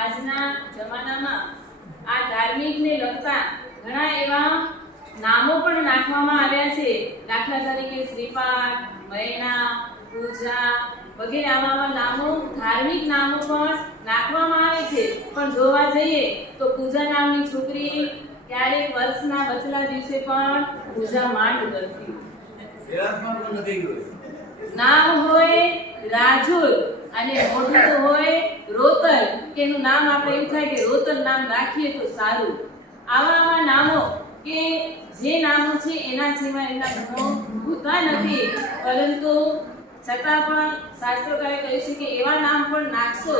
આજના જમાનામાં આ ધાર્મિકને લગતા ઘણા એવા નામો પણ નાખવામાં આવ્યા છે. દાખલા તરીકે શ્રીપાઠ, મૈણા, પૂજા વગેરે આવા નામો, ધાર્મિક નામો પણ નાખવામાં આવે છે. પણ જોવા જઈએ તો પૂજા નામની છોકરી ક્યારેક વર્ષના વચલા દિવસે પણ પૂજા માંડ કરતી. નામ હોય રાજુલ અને મોઢું તો હોય રોતલ, કે એનું નામ આપણે એવું થાય કે રોતલ નામ રાખીએ તો સારું. આવા નામો કે જે નામો છે એના જેવા એના ગુણો હોતા નથી, પરંતુ છતાં પણ શાસ્ત્રોકારે કહ્યું છે કે એવા નામ પણ નાખશો,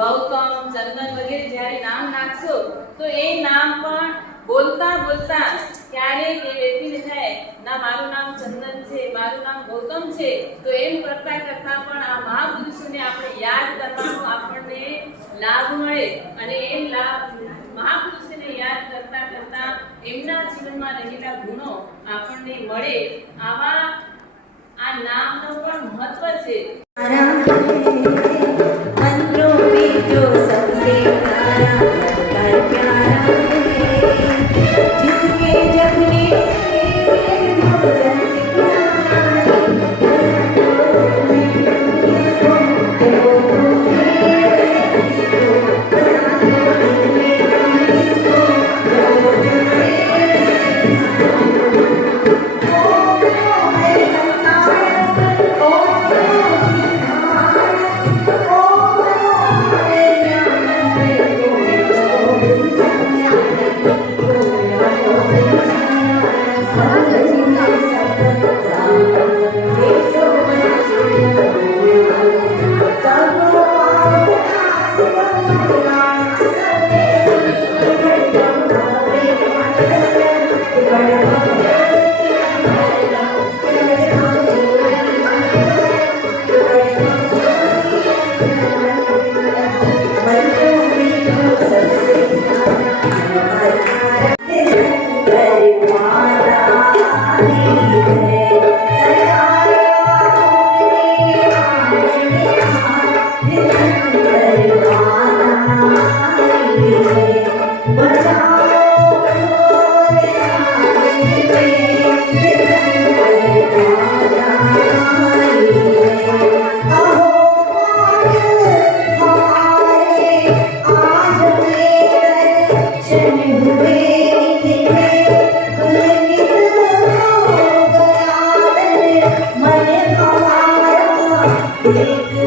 ગૌતમ, ચંદન વગેરે જ્યારે નામ નાખશો તો એ નામ પણ બોલતા બોલતા ક્યારેક એ વ્યક્તિને થાય ના મારું નામ ચંદન છે, મારું નામ ગૌતમ છે, તો એમ કરતા કરતા પણ આ મહાપુરુષોને આપણે યાદ કરવાનો આપણને લાભ મળે. અને એમ લાભ મહાપુરુષોને યાદ કરતા કરતા એમના જીવનમાં રહેલા ગુણો આપણને મળે. આવા આ નામનો પણ મહત્વ છે. મંત્રો બીજો સબસે પ્યારા કર પ્યારા जिसके जगने Thank you.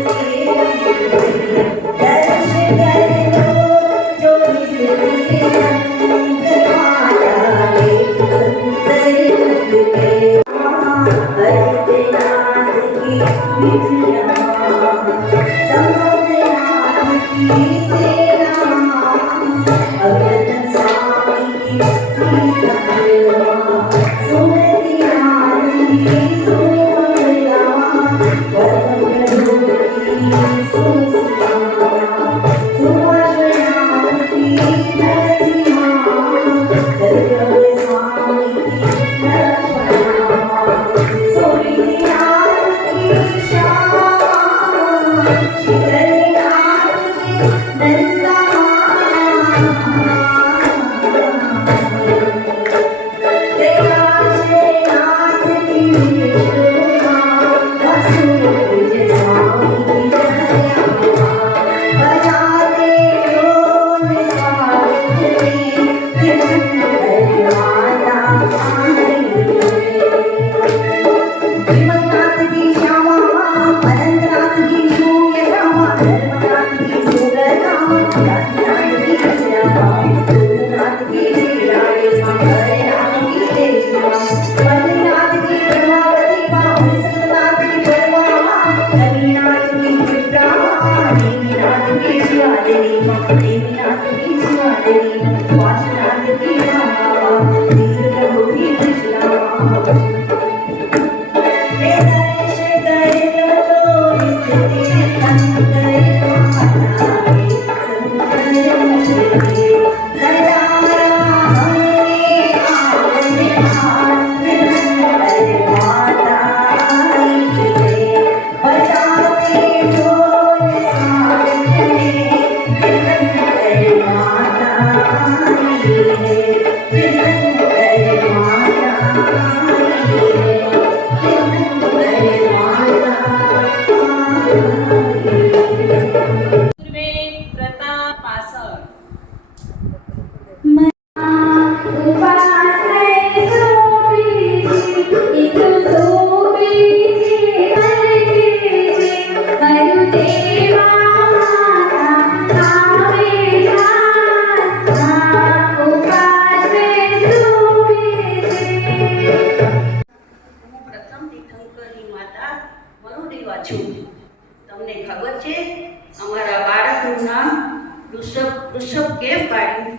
વૃષભ કેમ પાડ્યું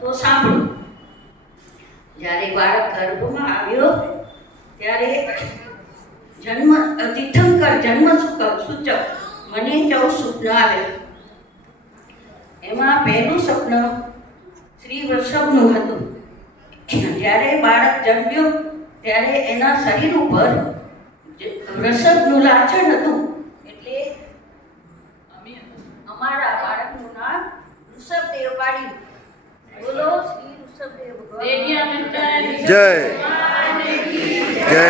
તો સાંભળો. જ્યારે બાળક ગર્ભમાં આવ્યો ત્યારે જન્મ સૂચક મને 14 સ્વપ્ન આવ્યા. એમાં પહેલું સ્વપ્ન શ્રી વૃષભનું હતું. જ્યારે બાળક જન્મ્યો ત્યારે એના શરીર ઉપર વૃષભનું લાંછન હતું, એટલે અમારા બાળકનું નામ વૃષભદેવ પાડ્યું. બોલો શ્રી વૃષભદેવ ભગવાન દેવ્યા મંત્ર જય જય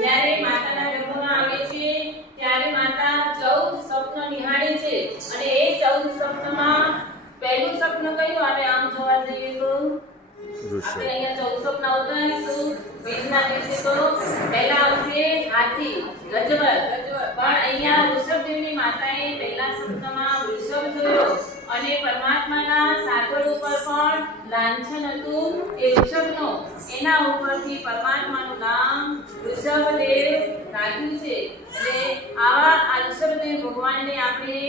જ્યારે માતાના ગર્ભમાં આવે છે ત્યારે માતા 14 સ્વપ્ન નિહાળે છે અને એ 14 સ્વપ્નમાં પહેલું સ્વપ્ન કયું આવે? આમ જોવા જઈએ તો આપણે અહીંયા 14 સ્વપ્ન ઉતારીશું. બીજના દિવસે તો પહેલા આવશે હાથી, ગજવર. પણ અહીંયા વૃષભદેવની માતાએ પહેલા સ્વપ્નમાં વૃષભ જોયો અને પરમાત્માના સાગર ઉપર પણ લાંછન હતું એ વૃષભનો. એના ઉપરથી પરમાત્માનું નામ વૃષભદેવ રાખ્યું છે. એટલે આ વૃષભદેવ ભગવાનને આપણે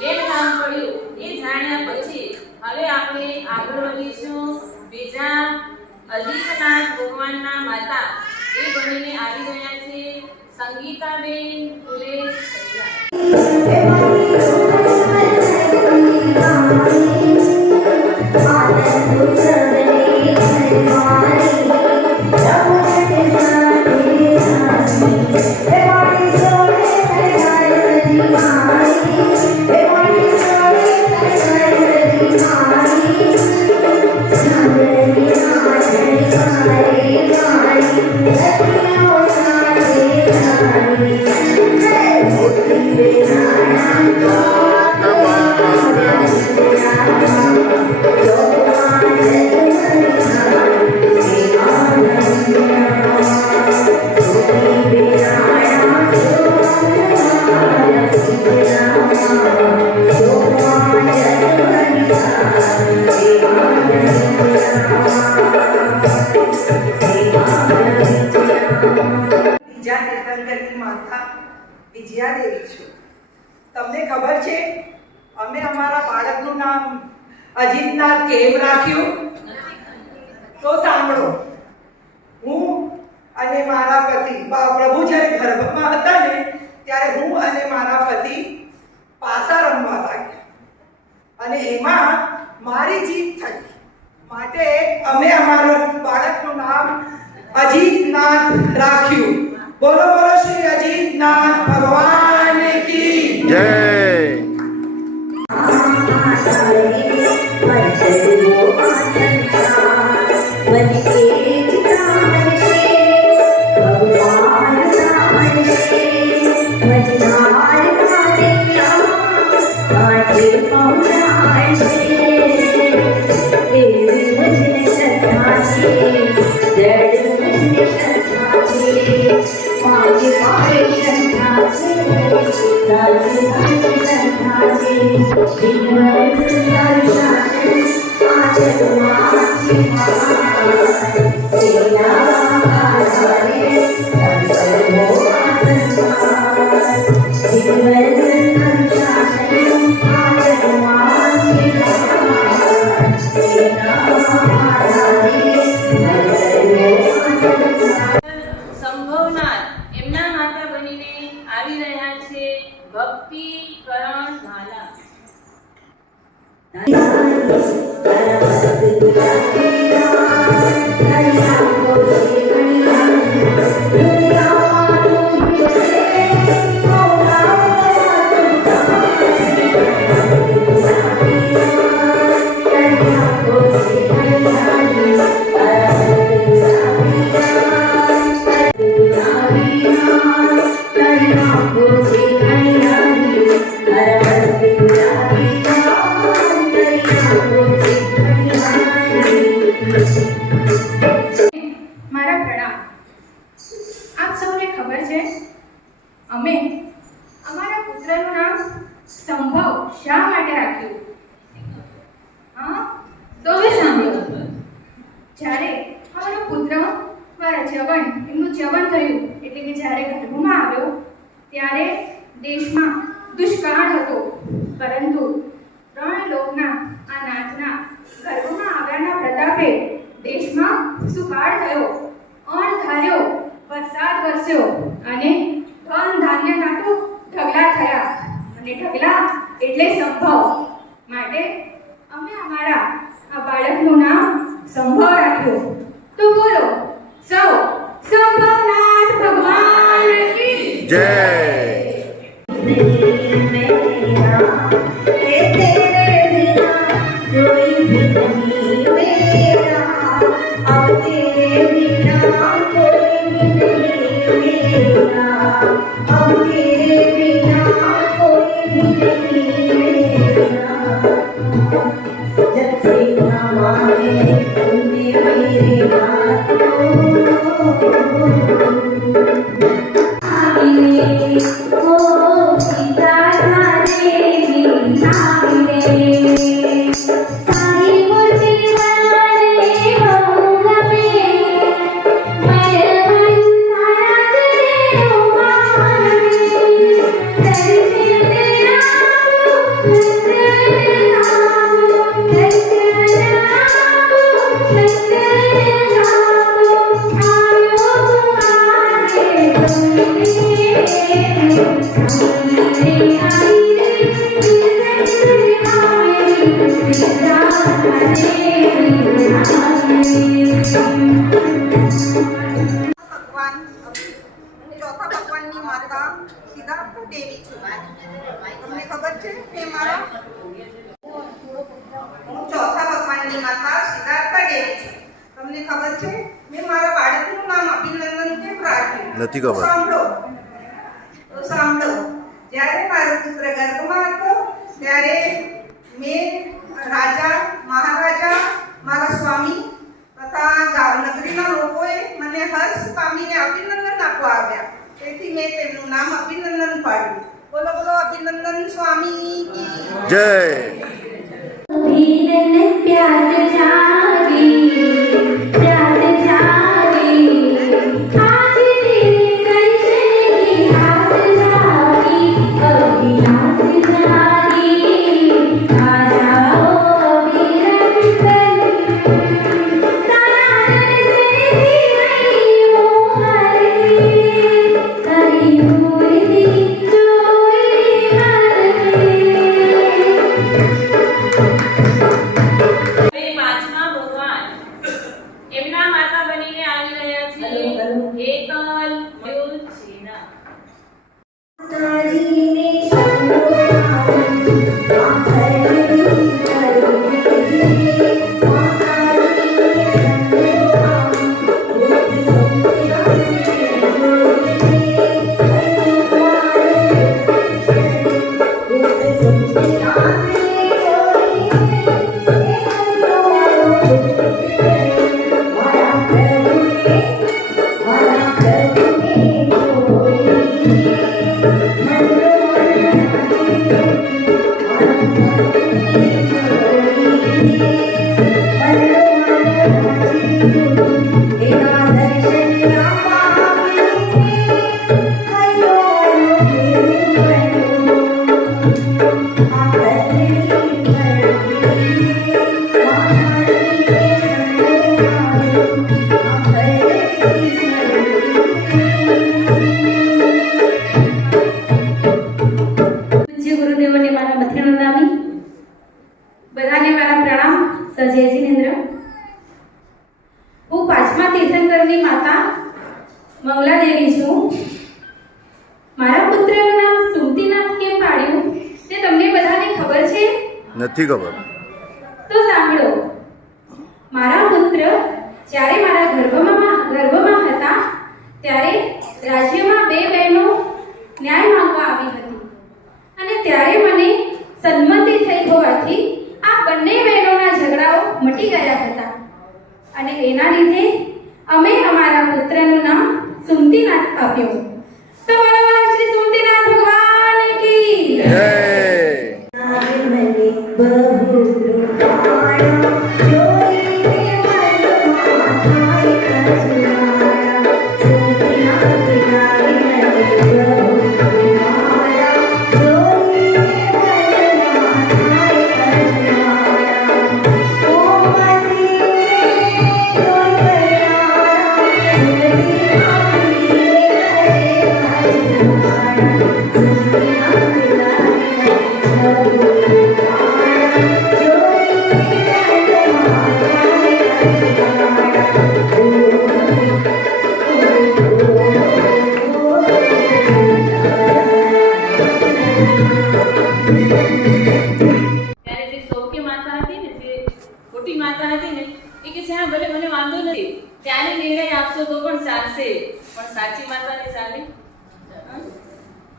કેમ નામ પડ્યું એ જાણ્યા પછી હવે આપણે આગળ વધીશું. બીજા અજીતનાથ ભગવાનના માતા એ બનીને આવી ગયા છે સંગીતાબેન ફુલેશ વિજયાદેવી છું. તમને ખબર છે અમે અમારા બાળકનું નામ અજીતનાથ કેમ રાખ્યું? તો સાંભળો. હું અને મારા પતિ પ્રભુ જ્યારે ગર્ભમાં હતા ને ત્યારે હું અને મારા પતિ પાસા રમવા લાગ્યા અને એમાં મારી જીત થઈ. માટે અમે અમારા બાળકનું નામ અજીતનાથ રાખ્યું. બોલો બોલો શ્રી અજીતનાથ ભગવાન કી જય સંભવનાથ એમના માતા બનીને આવી રહ્યા છે ભક્તિ કરણ ઝાલા. કાળ હતો, પરંતુ ત્રણ લોકના આ નાથના ગર્ભમાં આવ્યાના પ્રતાપે દેશમાં સુકાળ થયો, અણધાર્યો વરસાદ વરસ્યો અને ધન ધાન્યના તો ઢગલા થયા, અને ઢગલા એટલે સંભવ. માટે અમે અમારા આ બાળકનું નામ સંભવ રાખ્યું. તો બોલો સૌ સંભવનાથ ભગવાન કી જય. ચોથા ભગવાનની માતા સિદ્ધાર્થ દેવી છું. તમને ખબર છે કે મારા હું ચોથા ભગવાનની માતા સિદ્ધાર્થ દેવી છું. તમને ખબર છે મેં મારા બાળકનું નામ અભિનંદન કેમ રાખ્યું? નથી ખબર. સાંભળો. જ્યારે મારો પુત્ર ગર્ભમાં હતો ત્યારે મેં રાજા મહારાજા મારા સ્વામી તથા નગરીના લોકોએ મને હર્ષ પામીને અભિનંદન આપવા આવ્યા. તેથી મેં તેમનું નામ અભિનંદન પાડ્યું. બોલો બોલો અભિનંદન સ્વામી કી જય. પ્યાસ જાગી आज तेरे दर्शन की आस जागी, अभिलाष जागी, आ जाओ निरंतर तारा दर्शन की हरी मूर्ति जोई હવે પાંચમા ભગવાન એમના માતા બનીને આવી રહ્યા છે હેતલ મયુર છેના. પૂજ્ય ગુરુદેવોને મારા મથેરનામી, બધાને મારા પ્રણામ. સજય જિનેન્દ્ર. હું પાંચમા તીર્થંકરની માતા મંગલા દેવી છું. મારા પુત્રનું નામ સુમતીનાથ કેમ પાડ્યું તે તમને બધાને ખબર છે? નથી ખબર. તો સાંભળો. મારા પુત્ર જ્યારે મારા ગર્ભમાં હતા ત્યારે રાજ્યમાં બે બહેનો ન્યાય માંગવા આવી હતી, અને ત્યારે મને સંમતિ થઈ હોવાથી આ બંને બહેનોના ઝઘડાઓ મટી ગયા હતા, અને એના લીધે અમે અમારા પુત્રનું નામ સુમતીનાથ આપ્યું. તો બરાબર શ્રી સુમતીનાથ ભગવાન કી જય. Joy ત્યારે જે સૌખ્ય માતા હતી ને, જે ખોટી માતા હતી ને, એ કે છે હા ભલે મને વાંધો નથી, ત્યારે નિર્ણય આપશો તો પણ ચાલશે, પણ સાચી માતાને ચાલે?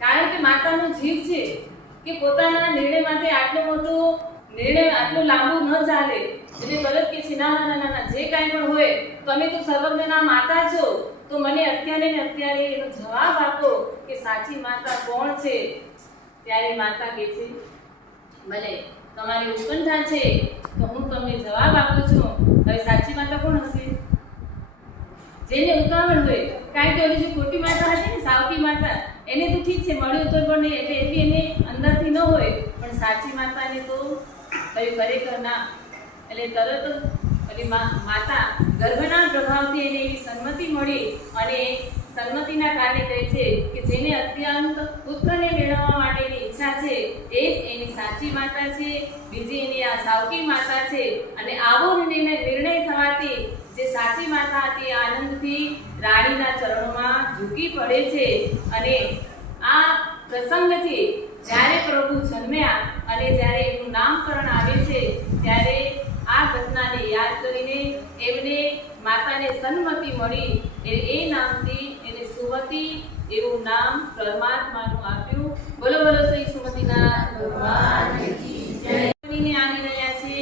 કારણ કે માતાનો જીવ છે કે પોતાના નિર્ણય માટે આટલો મોટો નિર્ણય આટલો લાંબો ન ચાલે. એટલે તરત કે છે ના ના ના ના, જે કાંઈ પણ હોય તમે તો સર્વજ્ઞના માતા છો, તો મને અત્યારે ને અત્યારે એનો જવાબ આપો કે સાચી માતા કોણ છે. ત્યારે માતા કહે છે ભલે તમારી ઉત્કંઠા છે તો હું તમને જવાબ આપું છું. હવે સાચી માતા કોણ હશે? જેને ઉતાવળ હોય. કારણ કે ઓલી જે ખોટી માતા હતી ને, સાવકી માતા, એને તો ઠીક છે મળ્યું તો પણ નહીં, એટલે એટલી એને અંદરથી ન હોય, પણ સાચી માતાને તો કયું ખરેખર ના. એટલે તરત ઓલી માતા ગર્ભના પ્રભાવથી એને એવી સન્મતિ મળી, અને સન્મતિના કારણે કહે છે કે જેને અત્યંત પુત્રને મેળવવા માટેની ઈચ્છા છે એ જ એની સાચી માતા છે, બીજી એની આ સાવકી માતા છે. અને આવો નિર્ણય થવાથી જે સાચી માતા હતી આનંદથી રાણીના ચરણોમાં ઝૂકી પડે છે. અને આ પ્રસંગથી જ્યારે પ્રભુ જન્મ્યા અને જ્યારે એનું નામકરણ આવે છે, ત્યારે આ ઘટનાને યાદ કરીને એમને માતાને સન્મતિ મળી, એ નામથી એને સુમતિ એવું નામ પરમાત્માનું આપ્યું. બોલો બોલો શ્રી સુમતિના ભગવાન કી જય. આવી રહ્યા છે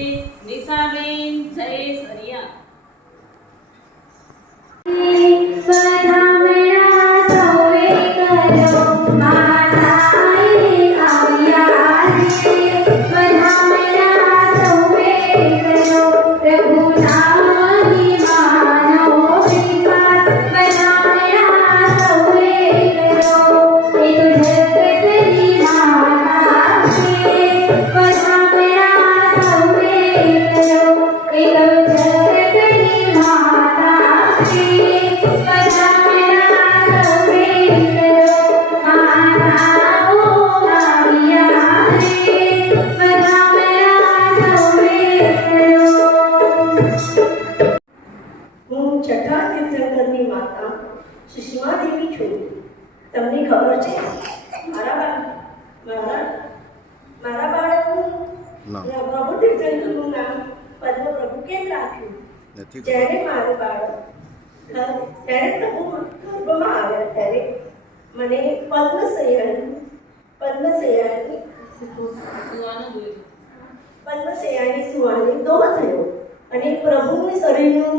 નિશાબેન જયેશરિયા. હું છઠ્ઠા તીર્થંકરની માતા સુષ્મા દેવી છું. તમને ખબર છે મારા બાળકનું પ્રભુ તીર્થંકરનું નામ પદ્મપ્રભુ કેમ રાખ્યું? જ્યારે મારું બાળક ત્યારે પ્રભુ ગર્ભમાં આવ્યા ત્યારે મને પદ્મશયાની સુવાની દોહ થયો, અને પ્રભુનું શરીરનું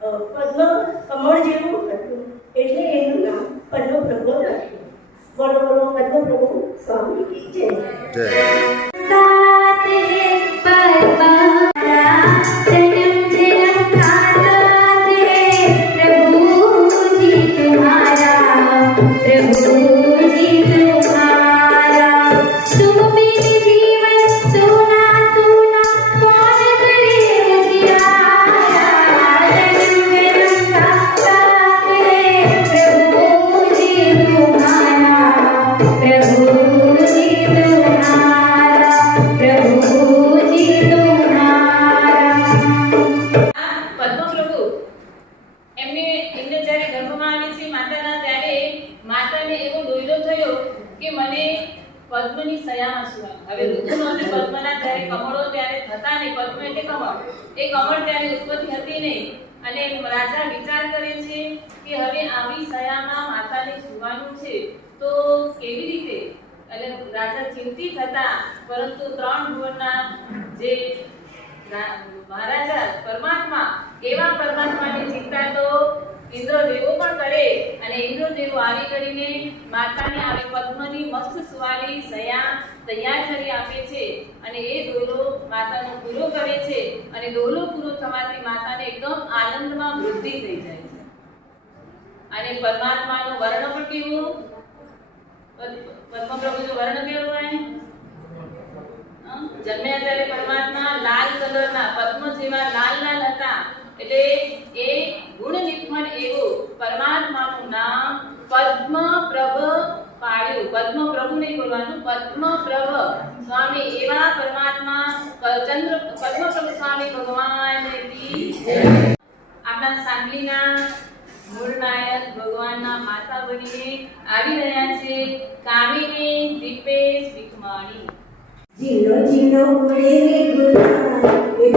પદ્મ કમળ જેવું હતું, એટલે એનું નામ પદ્મપ્રભુ રાખ્યું. બોલો બોલો પદ્મપ્રભુ સ્વામી કી જય. પદ્મની સયામાં સુવા. હવે ઋતુનો અને પદ્મના જ્યારે કમળો ત્યારે થતા નહીં, પદ્મ એટલે કમળ, એ કમળ ત્યારે ઉત્પત્તિ હતી નહીં. અને રાજા વિચાર કરે છે કે હવે આવી સયામાં માતાને સુવાનું છે તો કેવી રીતે? એટલે રાજા ચિંતિત હતા, પરંતુ ત્રણ ભુવનના જે મહારાજા પરમાત્મા, એવા પરમાત્માની ચિંતા તો ઇન્દ્રદેવો પણ કરે, અને ઇન્દ્રદેવો આવી કરીને માતાને આવે પદ્મની મસ્ત સુવાલી સયા તૈયાર કરી આપે છે. અને એ દોલો માતાનો પૂરો કરે છે, અને દોલો પૂરો થવાથી માતાને એકદમ આનંદમાં વૃદ્ધિ થઈ જાય છે. અને પરમાત્માનું વર્ણ પણ કેવું? પદ્મપ્રભુનું વર્ણ કેવું હોય? જન્મ્યા ત્યારે પરમાત્મા લાલ કલરના પદ્મ જેવા લાલ લાલ હતા, એટલે એ ગુણ નિપણ એવું પરમાત્માનું નામ પદ્મપ્રભ પાડ્યું. પદ્મપ્રભુ નહીં બોલવાનું, પદ્મપ્રભ સ્વામી એવા પરમાત્મા પદ્મપ્રભુ સ્વામી ભગવાન કી જય. આપણા સાંગલીના મૂળનાયક ભગવાનના માતા બનીને આવી રહ્યા છે કામિની દીપેશ ભીખમાણી. જીલો જીલો ઉડે રે ગુલાલ એ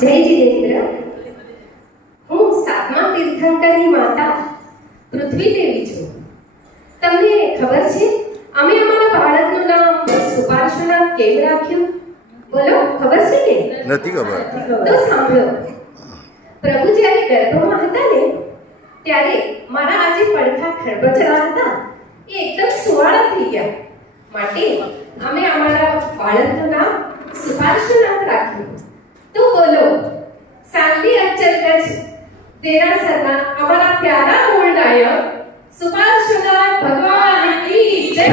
જય જીનેન્દ્ર. હું સાતમા તીર્થંકરની માતા પૃથ્વી દેવી છું. તમને ખબર છે અમે અમારા બાળકનું નામ સુપાર્શ્વનાથ કેમ રાખ્યું? બોલો, ખબર છે કે નથી ખબર. તો સાંભળો. પ્રભુ જ્યારે ગર્ભમાં હતા ને ત્યારે મારા આજે પડખા ખરબચડા હતા એ એકદમ સુવાળા થઈ ગયા. માટે અમે અમારા બાળકનું નામ સુપાર્શ્વનાથ રાખ્યું. તો બોલો, સાંગલી અચલગજ દેરાસરના અમારા પ્યારા મૂળ નાયક સુપાર્શ્વનાથ ભગવાન કી જય.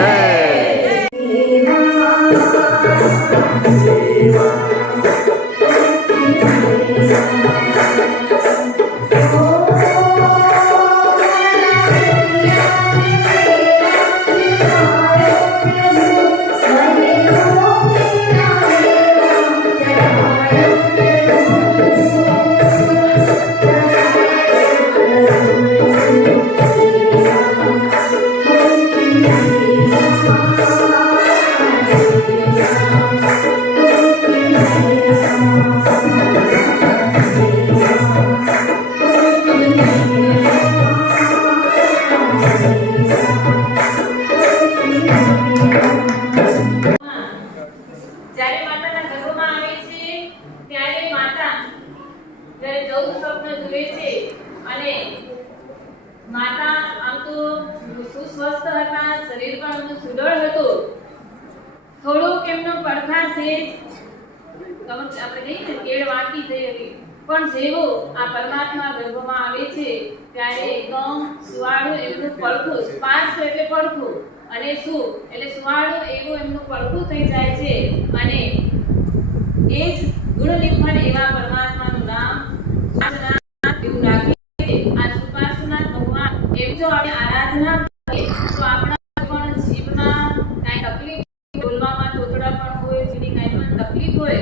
જ્યારે માતાના ગર્ભમાં આવે છે ત્યારે માતા જ્યારે 14 સ્વપ્ન જુએ છે અને માતા આમ તો સુસ્વસ્થ હતા, શરીર પણ એમનું સુદૃઢ હતું. થોડુંક એમનું પડખા સેજ આપણે કહીએ ને કેળ વાંકી થઈ હતી, પણ જેવો આ પરમાત્મા ગર્ભમાં આવે છે ત્યારે એકદમ સુવાળું એમનું પડખું, સ્પાર્શ એટલે પડખું અને શું એટલે સુવાળું એવું એમનું પડખું થઈ જાય છે અને એ જ ગુણનિર્મળ એવા પરમાત્માનું નામ સુપાર્શ્વનાથ એવું રાખીએ છે. આ સુપાર્શ્વનાથ ભગવાન એમ જો આપણે આરાધના કરીએ તો આપણા પણ જીવમાં કાંઈ તકલીફ, બોલવામાં તોતડા પણ હોય, જેની કાંઈ પણ તકલીફ હોય,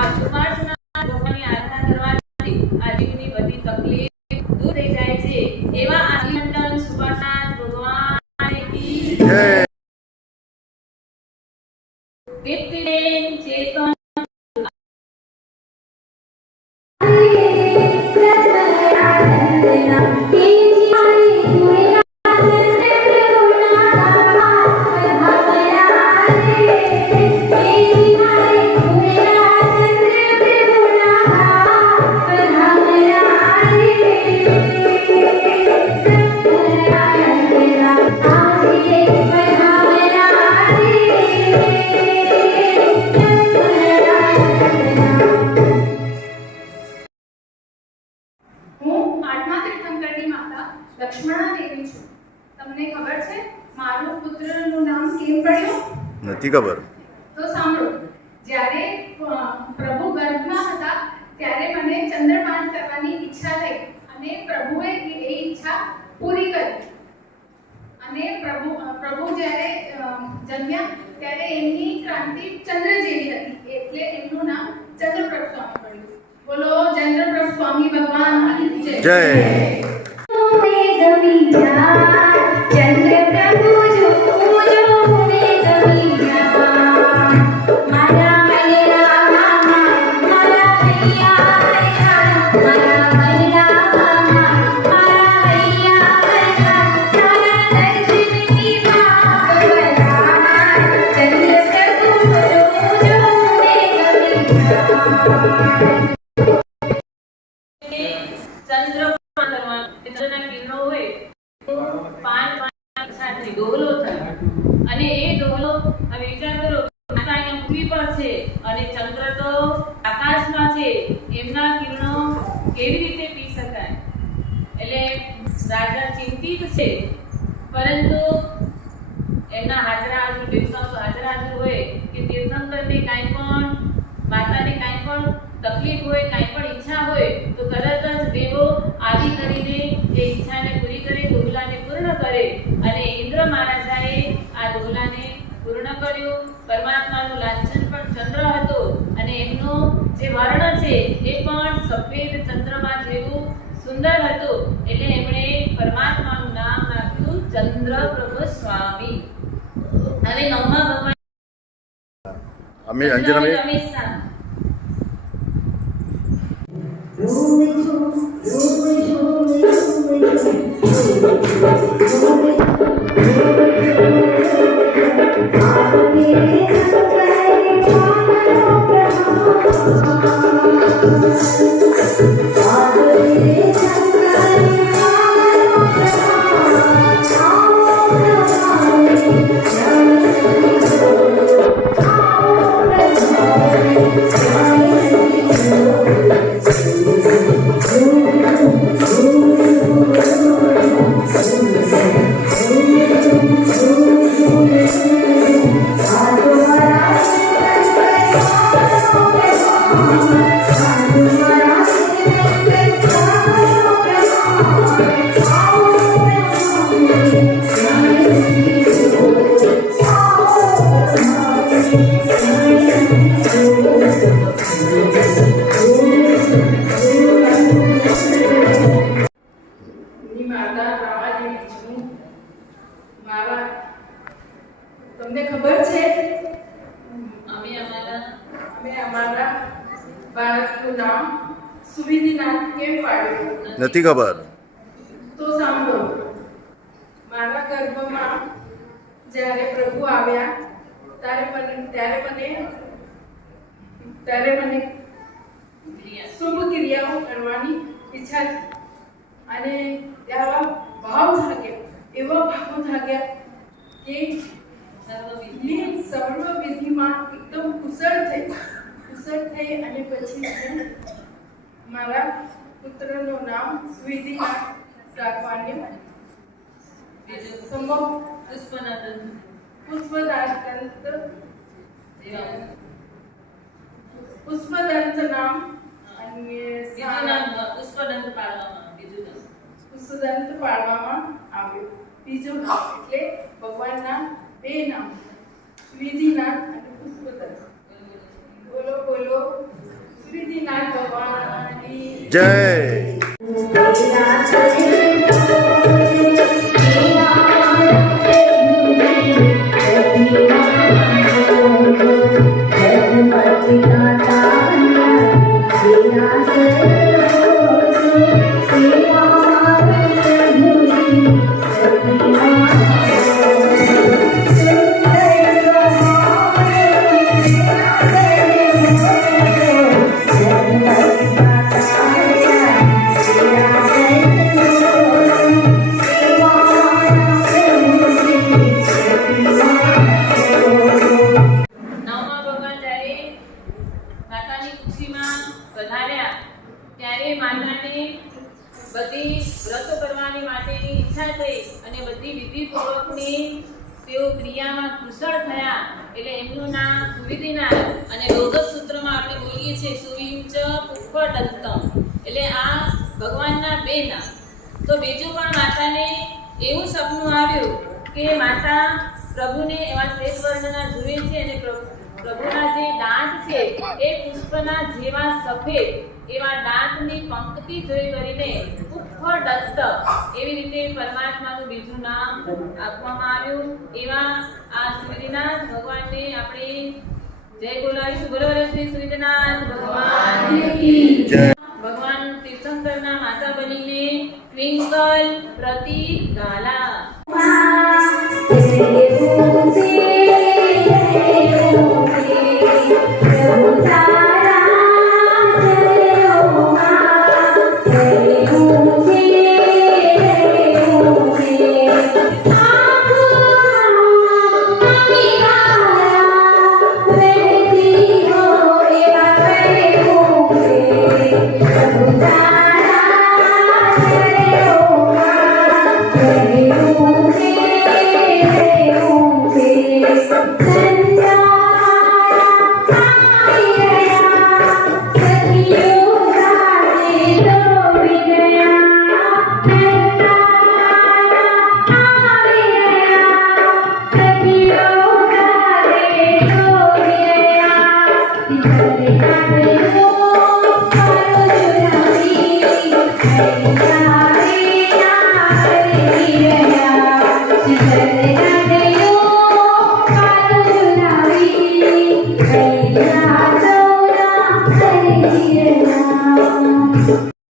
આ સુપાર્શ્વનાથ ભગવાનની આરાધના કરવાથી આ જીવની બધી તકલીફ દૂર થઈ જાય છે. એવા આદિમંડન સુપાર્શ્વનાથ ભગવાન કી જય. દીપ્તિબેન ચેતન હું આઠમા તીર્થંકરની માતા લક્ષ્મણા દેવી છું. તમને ખબર છે મારું પુત્રનું નામ કેમ પડ્યું? નથી ખબર. તો સાંભળો. જ્યારે પ્રભુ ગર્ભમાં હતા ત્યારે મને ચંદ્રપાન કરવાની ઈચ્છા થઈ અને પ્રભુએ એ ઈચ્છા પૂરી કરી. અને પ્રભુ જ્યારે જન્મ્યા ત્યારે એમની ક્રાંતિ ચંદ્ર જેવી હતી એટલે એમનું નામ ચંદ્રપ્રભ સ્વામી પડ્યું. બોલો ચંદ્રપ્રભ સ્વામી ભગવાન કી જય. જય ચંદ્ર કરવાનો, ચંદ્રના કિરણો હોય તો પાન સાથે ડોલો થાય અને એ ડોલો હવે વિચાર કરો, માતા અહીંયા પૃથ્વી પર છે અને ચંદ્ર તો આકાશમાં છે, એમના કિરણો કેવી રીતે પી શકાય? એટલે રાજા ચિંતિત છે, પરંતુ એમના હાજરા હાજર દેવતાઓ હાજરા હાજર હોય કે તીર્થંકરને કાંઈ પણ માતાને કાંઈ પણ તકલીફ હોય, કાંઈ પણ ઈચ્છા હોય તો તરત જ દેવો આદિ કરીને એ ઈચ્છાને પૂરી કરે, દોહલાને પૂર્ણ કરે. અને ઇન્દ્ર મહારાજાએ આ દોહલાને પૂર્ણ કર્યું. પરમાત્માનું લાંછન પણ ચંદ્ર હતો અને એમનો જે વર્ણ છે એ પણ સફેદ ચંદ્રમા જેવું સુંદર હતું. એટલે એમણે પરમાત્માનું નામ રાખ્યું ચંદ્રપ્રભ સ્વામી. હવે નવમા ભગવાન રમેશ શાહ. તમને ખબર છે અમે અમારા અમારા બાળકનું નામ સુવિધિનાથ કેમ પાડ્યું? નથી ખબર. તો સાંભળો. મારા ગર્ભમાં જ્યારે પ્રભુ આવ્યા ત્યારે મને શુભ ક્રિયાઓ કરવાની ઈચ્છા થઈ અને એવા ભાવ જાગ્યા કે સર્વ વિધિમાં એકદમ કુશળ થઈ અને પછી હું મારા પુત્રનું નામ સુવિધિનાથ રાખવાનું પુષ્પદંત નામ અને પુષ્પદંત પાડવામાં આવ્યું. બીજું નામ એટલે ભગવાનના બે નામ સુવિધિનાથ અને પુષ્પદંત. બોલો બોલો સુવિધિનાથ ભગવાનની જય. બધી વ્રત કરવાની માટેની ઈચ્છા થઈ અને બધી વિધિપૂર્વકની તેઓ ક્રિયામાં કુશળ થયા. એટલે એમનું નામ સુવિધિનાથ અને રોગજ સૂત્રમાં આપણે બોલીએ છીએ સુવિંચ પુષ્પદંતમ. એટલે આ ભગવાનના બે નામ. તો બીજું પણ માતાને એવું સપનું આવ્યું કે માતા પ્રભુને એવા શ્વેત વર્ણના જુએ છે અને પ્રભુના જે દાંત છે એ પુષ્પના જેવા સફેદ એવા દાંતની પંક્તિ જોઈ કરીને પુષ્પદંત એવી રીતે પરમાત્માનું બીજું નામ આપવામાં આવ્યું. એવા આ સુવિધિનાથ ભગવાનને આપણે જય બોલાવીશું. બોલો શ્રી સુવિધિનાથ ભગવાન કી જય. ભગવાન તીર્થંકરના માતા બનીને ટ્વિંકલ પ્રતિ ગાલા. જય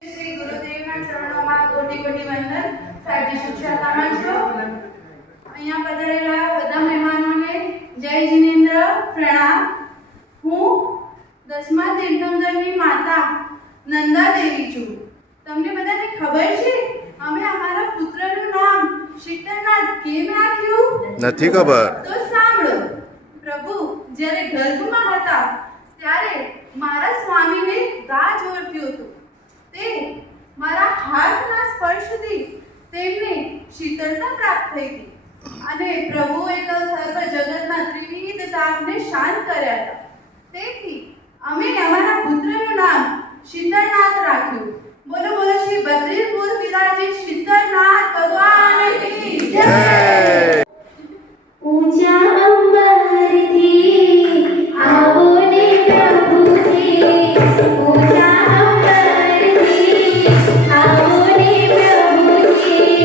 શ્રી ગુરુદેવના ચરણોમાં કોટી કોટી વંદન. સાહેબજી શિક્ષાતામાં છો. અહીંયા પધારેલા બધા મહેમાનોને જય જિનેન્દ્ર, પ્રણામ. હું 10મા તીર્થંકરની માતા નંદા દેવી છું. તમને બધાને ખબર છે અમે અમારા પુત્રનું નામ શીતળનાથ કેમ રાખ્યું? નથી ખબર. તો સાંભળો. પ્રભુ જ્યારે ગર્ભમાં હતા ત્યારે મારા સ્વામીને ગાજ ઓળખ્યું હતું. તે મારા હાથના સ્પર્શથી તેમને શીતળતા પ્રાપ્ત થઈ હતી અને પ્રભુએ તો સર્વ જગતના ત્રિવિધ તાપને શાંત કર્યા હતા. તેથી અમે અમારા પુત્રનું નામ શીતળનાથ રાખ્યું. બોલો બોલો શ્રી બદ્રીપુર વિરાજિત શીતળનાથ ભગવાન કી જય. ऊंचा अंबरથી આવો ને પ્રભુજી, ऊंचा अंबरથી આવો ને પ્રભુજી,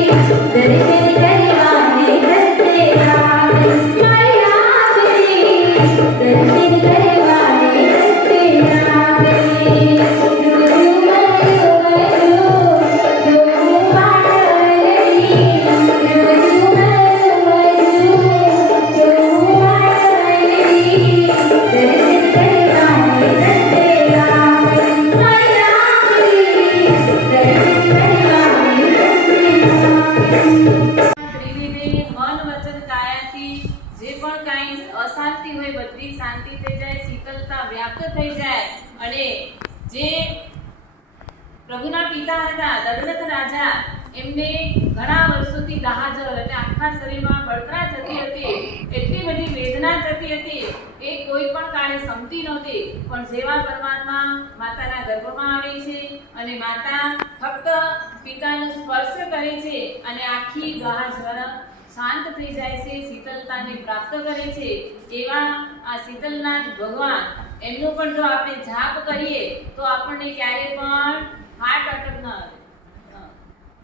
દર્શન કરવાને ઘસે આવે મારી આંગળી, દર્શન કરવાને ઘસે આવે. જોયું ત્રિવિધે મન વચન કાયાથી જે પણ કાંઈ અશાંતિ હોય બધી શાંતિ થઈ જાય, શીતળતા વ્યાપ્ત થઈ જાય. અને જે પ્રભુના પિતા હતા દશરથ રાજા, એમને ઘણા વર્ષોથી દાહાજર એટલે આખા શરીરમાં બળતરા થતી હતી, એટલી બધી વેદના થતી હતી, એ કોઈ પણ કાળે સમતી નહોતી. પણ જેવા પરમાત્મા માતાના ગર્ભમાં આવે છે અને માતા ફક્ત પિતાનો સ્પર્શ કરે છે અને આખી દાહાજર શાંત થઈ જાય છે, શીતળતાને પ્રાપ્ત કરે છે. એવા આ શીતળનાથ ભગવાન, એમનો પણ જો આપણે જાપ કરીએ તો આપણને ક્યારે પણ હાર્ટ અટેક ન આવે.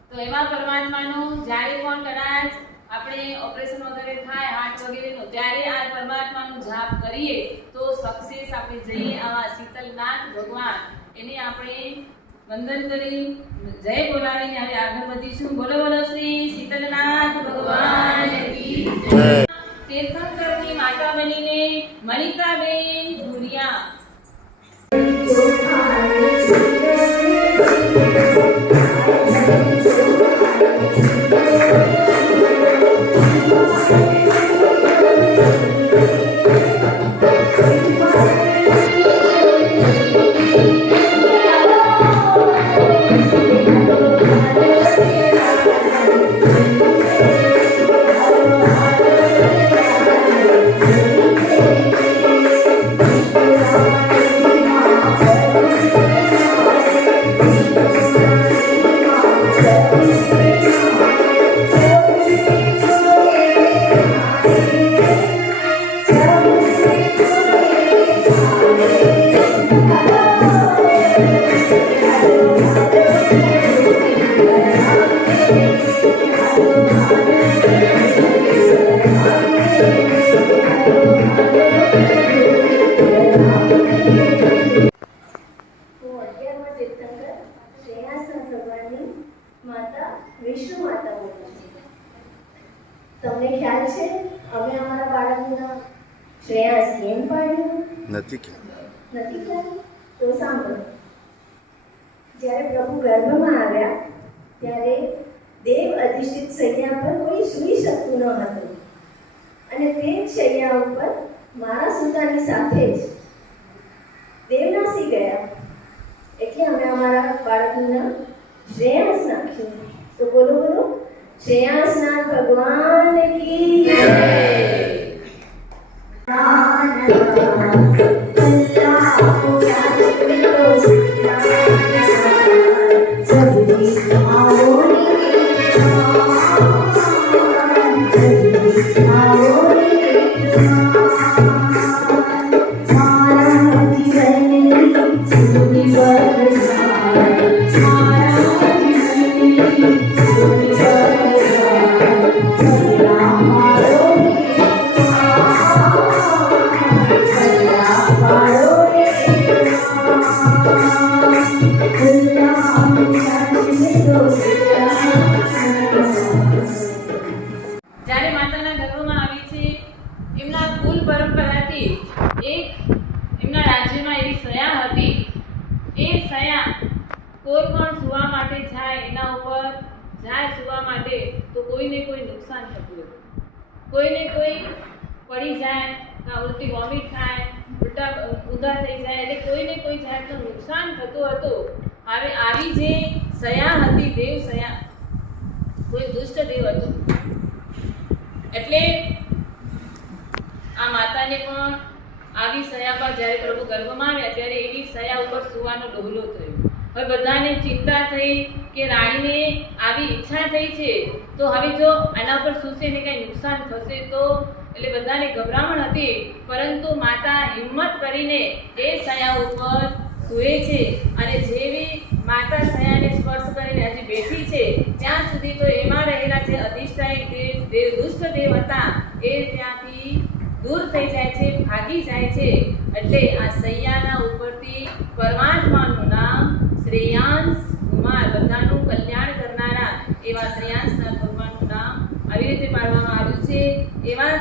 તો એવા પરમાત્માનું જ્યારે પણ કદાચ આપણે ઓપરેશન વગેરે થાય હાર્ટ વગેરેનું, ત્યારે આ પરમાત્માનું જાપ કરીએ તો સક્સેસ આપણે જઈએ. આવા શીતળનાથ ભગવાન, એને આપણે વંદન કરી જય બોલાવીને હવે આગળ વધીશું. બોલો બોલો શ્રી શીતળનાથ ભગવાન કી જય. તીર્થંકરની માતા બનીને મનિતાબેન ભુરિયા. તમને ખ્યાલ છે અમે અમારા બાળકનું નામ શ્રેયાસ કેમ પાડ્યું? નથી ખ્યાલ. નથી ખ્યાલ? તો સાંભળો. જ્યારે પ્રભુ ગર્ભમાં આવ્યા ત્યારે દેવ અધિષ્ઠિત શૈયા પર કોઈ સૂઈ શકતું ન હતું અને તે જ શૈયા ઉપર મારા સૂતાની સાથે જ દેવ નાસી ગયા. એટલે અમે અમારા બાળકનું નામ શ્રેયાસ નાખ્યું. તો બોલો બોલો શ્રેયાસનાથ ભગવાન કી જય. આવો જ્યારે માતાના ગર્ભમાં આવી છે એમના કુલ પરંપરાથી એક એમના રાજ્યમાં એવી સયા હતી. એ સયા કોઈ પણ સુવા માટે જાય એના ઉપર જાય સુવા માટે તો કોઈને કોઈ નુકસાન થતું હતું. કોઈને કોઈ પડી જાય, ઉલટી વોમિટ થાય, ઉલટા ઊંધા થઈ જાય, એટલે કોઈને કોઈ જાતનું નુકસાન થતું હતું. હવે આવી જે સયા હતી, દેવ સયા, કોઈ દુષ્ટ દેવ હતું. એટલે આ માતાને પણ આવી સયા પર જ્યારે પ્રભુ ગર્ભમાં આવ્યા ત્યારે એવી સયા ઉપર સુવાનો ડોહલો થયો. હવે બધાને ચિંતા થઈ કે રાણીને આવી ઈચ્છા થઈ છે તો હવે જો આના પર સૂશે ને કંઈ નુકસાન થશે તો, એટલે બધાને ગભરામણ હતી. પરંતુ માતા હિંમત કરીને એ સયા ઉપર સૂએ છે અને જેવી માતા સયાને સ્પર્શ કરીને હજી બેઠી છે ત્યાં સુધી તો એમાં રહેલા જે અધિષ્ઠાયી દેવ દુષ્ટ દેવ હતા એ ત્યાંથી દૂર થઈ જાય છે, ભાગી જાય છે. એટલે આ સૈયાના ઉપરથી પરમાત્માનું નામ શ્રેયાંસ કુમાર, બધાનું કલ્યાણ કરનારા એવા શ્રેયાંસનાથ ભગવાનનું નામ આવી રીતે પાડવામાં આવ્યું છે. એવા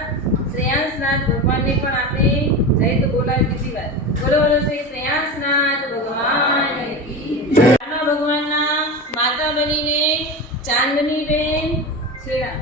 શ્રેયાંસનાથ ભગવાનને પણ આપણે જય તો બોલાવી બીજી વાર બોલો બોલો શ્રી શ્રેયાંસનાથ ભગવાન કી જય. ભગવાનના માતા બનીને ચાંદની બેન છેડા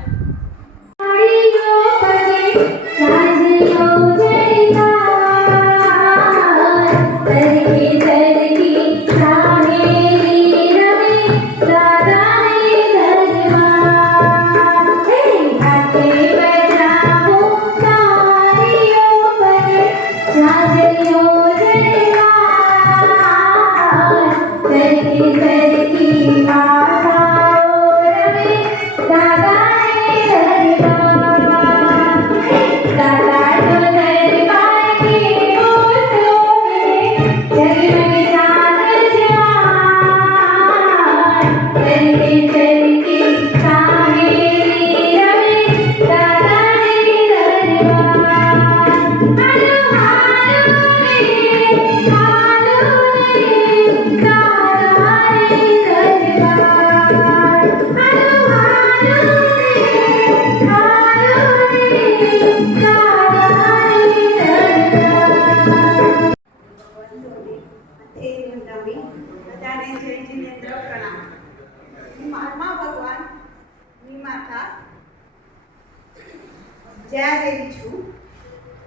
જયાદેવી છું.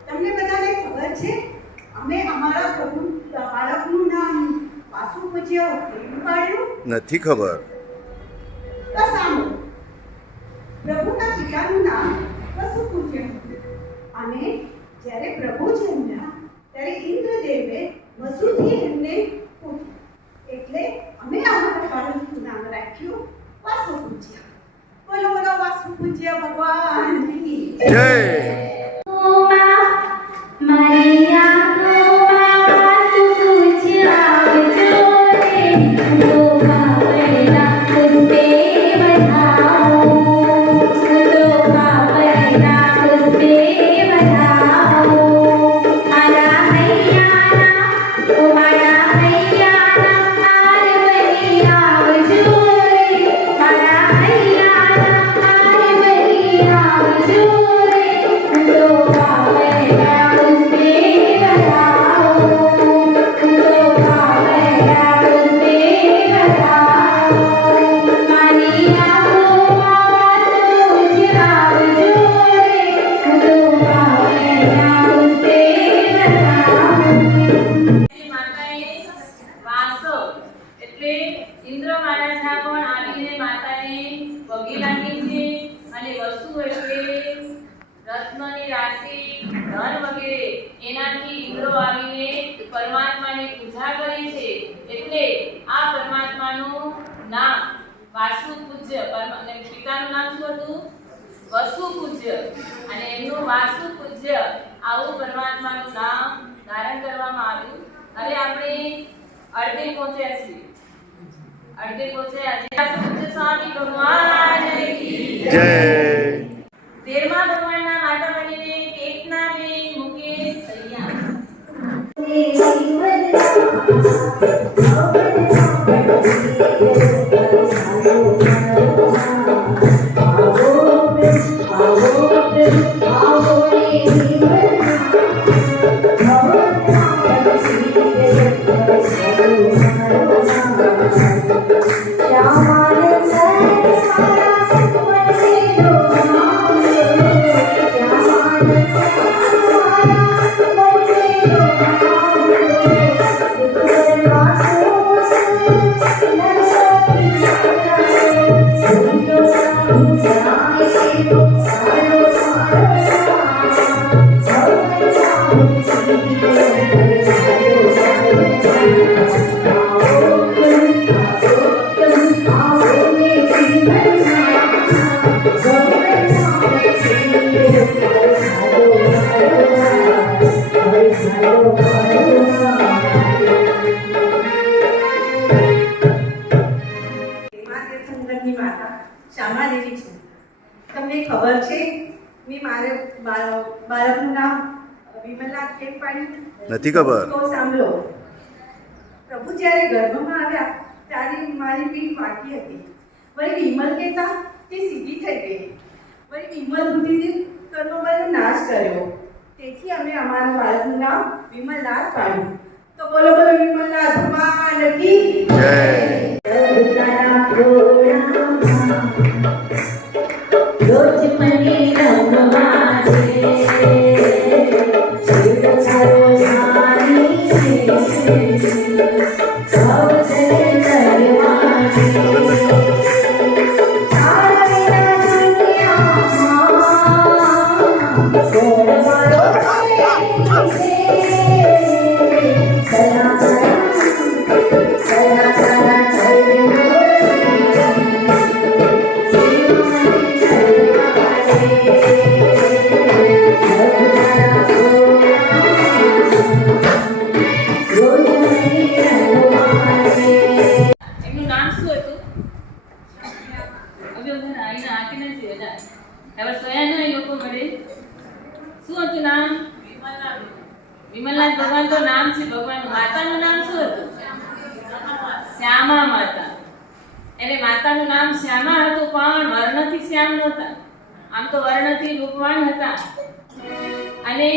તમને બધાને ખબર છે અમે અમારા પ્રભુ બાળકનું નામ વાસુ પૂજ્ય કેમ પાડ્યું? નથી ખબર. તો સાંભળો. પ્રભુના પિતાનું નામ વસુ પૂજ્ય અને જ્યારે પ્રભુ જન્મ્યા ત્યારે ઇન્દ્રદેવે વસુથી એમને પૂછ્યું, એટલે અમે અમારા બાળકનું નામ રાખ્યું વાસુ પૂજ્ય. બોલો બોલો વાસુ પૂજ્ય ભગવાન કી જય. રત્નની રાશિ, ધન વગેરે એનાથી ઇન્દ્રો આવીને પરમાત્માની પૂજા કરે છે. એટલે આ પરમાત્માનું નામ વાસુ પૂજ્ય, અને પિતાનું નામ શું હતું? વસુ પૂજ્ય. અને એમનું વાસુ પૂજ્ય આવું પરમાત્માનું નામ ધારણ કરવામાં આવ્યું. હવે આપણે અડધે પહોંચ્યા છીએ. અડધે પહોંચ્યા. જય સચ્ચિદાનંદ સ્વામી ભગવાન કી જય 13મા ભગવાનના માતા બનીને એકનાબેન મુકેશ સૈયા. તીર્થંકરની માતા શ્યામાદેવી છું. તમને ખબર છે મેં મારે બાળકનું નામ વિમલનાથ કેમ પાડ્યું? નથી ખબર. તો સાંભળો. પ્રભુ જ્યારે ગર્ભમાં આવ્યા ત્યારે મારી પીઠ વાંકી હતી. વળી વિમલ કહેતા તે સીધી થઈ ગઈ. વળી વિમલ બુદ્ધિથી કર્મોનો નાશ કર્યો. તેથી અમે અમારા બાળકનું નામ વિમલનાથ પાડ્યું. તો બોલો બોલો વિમલનાથ ભગવાન કી જય રોજ મને રમવા એમનું નામ શું હતું? હવે ઉધર આઈને આકીને છે બધા. હવે સોયાનો એ લોકો મળે. શું હતું નામ? વિમલનાથ. વિમલનાથ ભગવાન તો નામ છે ભગવાનનું. માતાનું નામ શું હતું? શ્યામા માતા. એને માતાનું નામ શ્યામા હતું પણ વર્ણથી શ્યામ નહોતા. આમ તો વર્ણથી રૂપવાન હતા. અને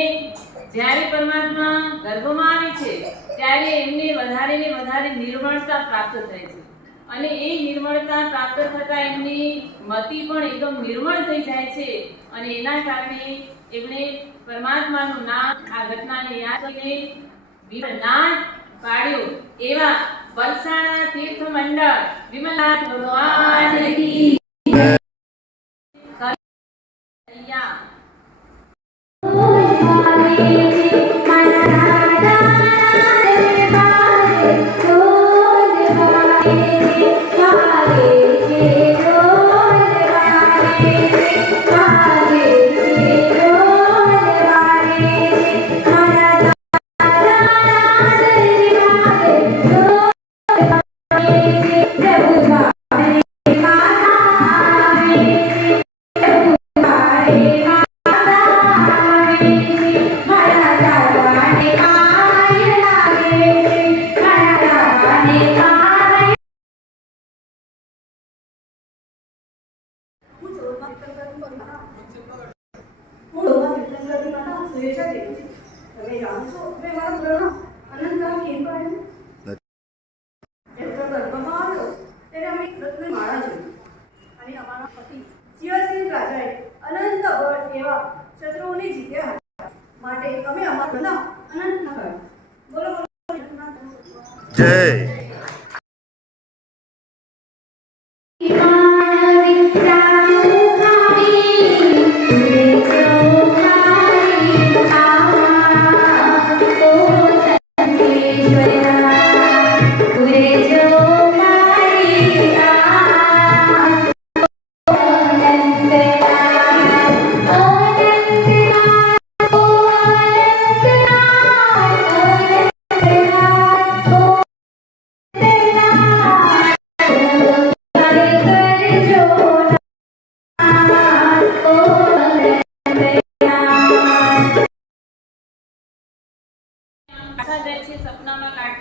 જ્યારે પરમાત્મા ગર્ભમાં આવે છે ત્યારે એમને વધારે ને વધારે નિર્મળતા પ્રાપ્ત થાય છે. અને એ નિર્મળતા પ્રાપ્ત થતા એમની મતિ પણ એકદમ નિર્મળ થઈ જાય છે. અને એના કારણે એમણે પરમાત્માનું નામ આ ઘટનાને યાદ કરીને વિમલનાથ પાડ્યું. એવા વલસાડના તીર્થ મંડળ વિમલનાથ ભગવાન કી જય. તમે જાણો છો મેં મારા પુરાણો અનંતકાળ કેમ પાડ્યું? જ્યારે ગર્ભમાં આવ્યો ત્યારે અમે રત્ન માળા જોઈ. અને અમારા પતિ શિવસિંહ રાજાએ અનંત બળ એવા શત્રુઓને જીત્યા હતા. માટે અમે અમારું નામ અનંત પાડ્યું. બોલો બોલો જય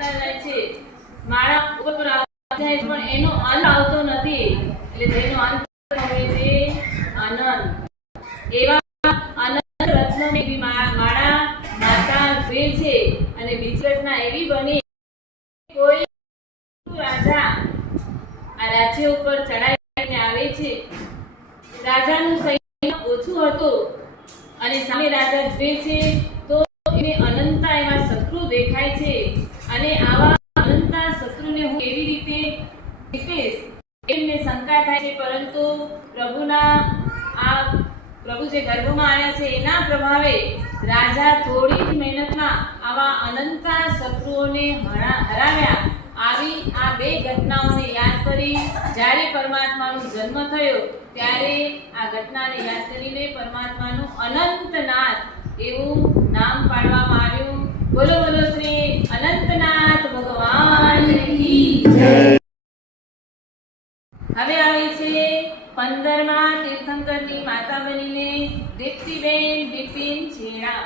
વધતા જાય છે. માળા ઉપર આવતા જાય છે, પણ એનો અંત આવતો નથી. એટલે જેનો અંત હોય તે અનંત. એવા અનંત રત્નોની બી માળા માતા જુએ છે. અને બીજી ઘટના એવી બની, કોઈ રાજા આ રાજ્ય ઉપર ચડાઈને આવે છે. રાજાનું સૈન્ય ઓછું હતું અને સામે રાજા જુએ છે તો એને અનંતા એવા શત્રુ દેખાય છે. અને આવા અનંતા શત્રુને હું કેવી રીતે જીતીશ એમને શંકા થાય છે. પરંતુ પ્રભુ જે ગર્ભમાં આવ્યા છે એના પ્રભાવે રાજા થોડી જ મહેનતમાં આવા અનંતા શત્રુઓને હરાવ્યા. આવી આ બે ઘટનાઓને યાદ કરી જ્યારે પરમાત્માનો જન્મ થયો ત્યારે આ ઘટનાને યાદ કરીને પરમાત્માનું અનંતનાથ એવું નામ પાડવામાં આવ્યું. બોલો બોલો શ્રી અનંતનાથ ભગવાન કી જય. હવે આવે છે 15મા તીર્થંકરની માતા બનીને દીપ્તિબેન બિપિન છેડા.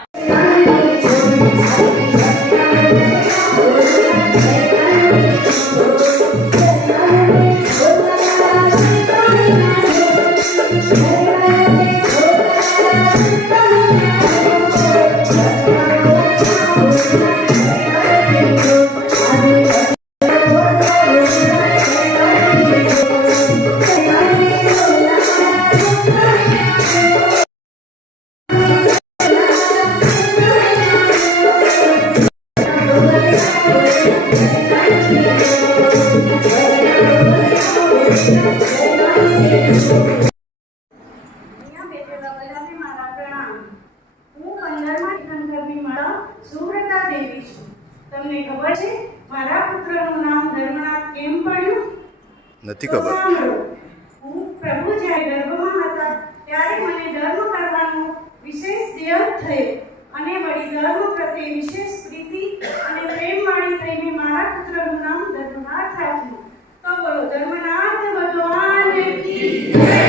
તમને ખબર છે મારા પુત્રનું નામ ધર્મનાથ કેમ પડ્યું? નથી તો ખબર. સાંભળો. હું પ્રભુ જ્યારે ગર્ભમાં હતા ત્યારે મને ધર્મ કરવાનો વિશેષ ધ્યેય થયો અને વળી ધર્મ પ્રત્યે વિશેષ પ્રીતિ અને પ્રેમવાળી થઈને મારા પુત્રનું નામ ધર્મનાથ રાખ્યું. તો બોલો ધર્મનાથ ભગવાન કી જય.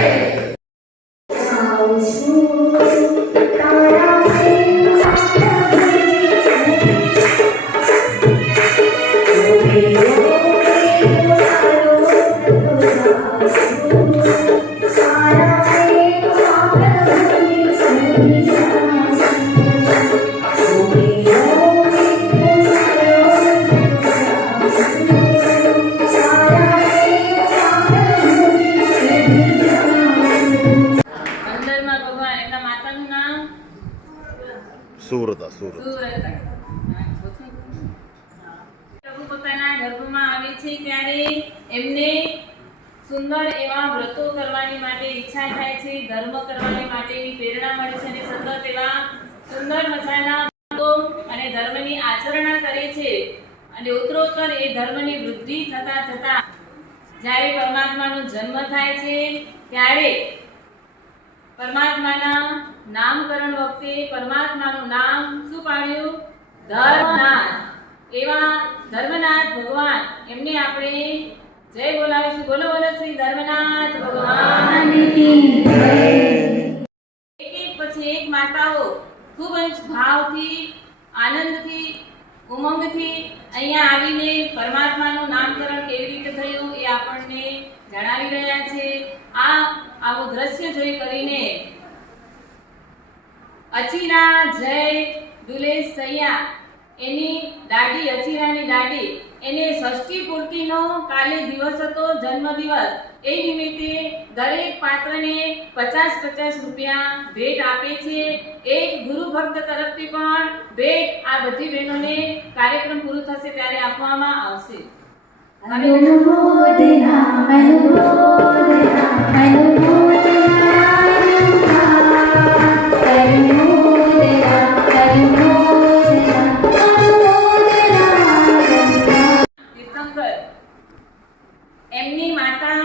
સુરતા. પ્રભુ પોતાના ગર્ભમાં આવે છે ત્યારે એમને સુંદર એવા વ્રતો કરવાની માટે ઈચ્છા થાય છે, ધર્મ કરવાની માટેની પ્રેરણા મળે છે અને સતત એવા સુંદર મજાના વ્રતો અને ધર્મની આચરણા કરે છે. અને ઉત્તરોત્તર એ ધર્મની વૃદ્ધિ થતા થતા જ્યારે પરમાત્માનો જન્મ થાય છે ત્યારે પરમાત્માના નામકરણ વખતે પરમાત્માનું નામ શું પાડ્યું? ધર્મનાથ. એવા ધર્મનાથ ભગવાન એમને આપણે જય બોલાવીશું. બોલો બોલો શ્રી ધર્મનાથ ભગવાન કી જય. એક પછી એક માતાઓ ખૂબ જ ભાવથી, આનંદથી, ઉમંગથી અહીંયા આવીને પરમાત્માનું નામકરણ કેવી રીતે થયું એ આપણને જણાવી રહ્યા છે. આવું દ્રશ્ય જોઈ કરીને અચીરા જય દુલેશ સૈયા એની દાદી, અચીરાની દાદી, એને ષષ્ઠી પૂર્તિનો કાલે દિવસ હતો, જન્મદિવસ. એ નિમિત્તે દરેક પાત્રને 50-50 રૂપિયા ભેટ આપે છે. એક ગુરુ ભક્ત તરફથી પણ ભેટ આ બધી બહેનોને કાર્યક્રમ પૂરું થશે ત્યારે આપવામાં આવશે. અનુમોદના અનુમોદના એમની માતા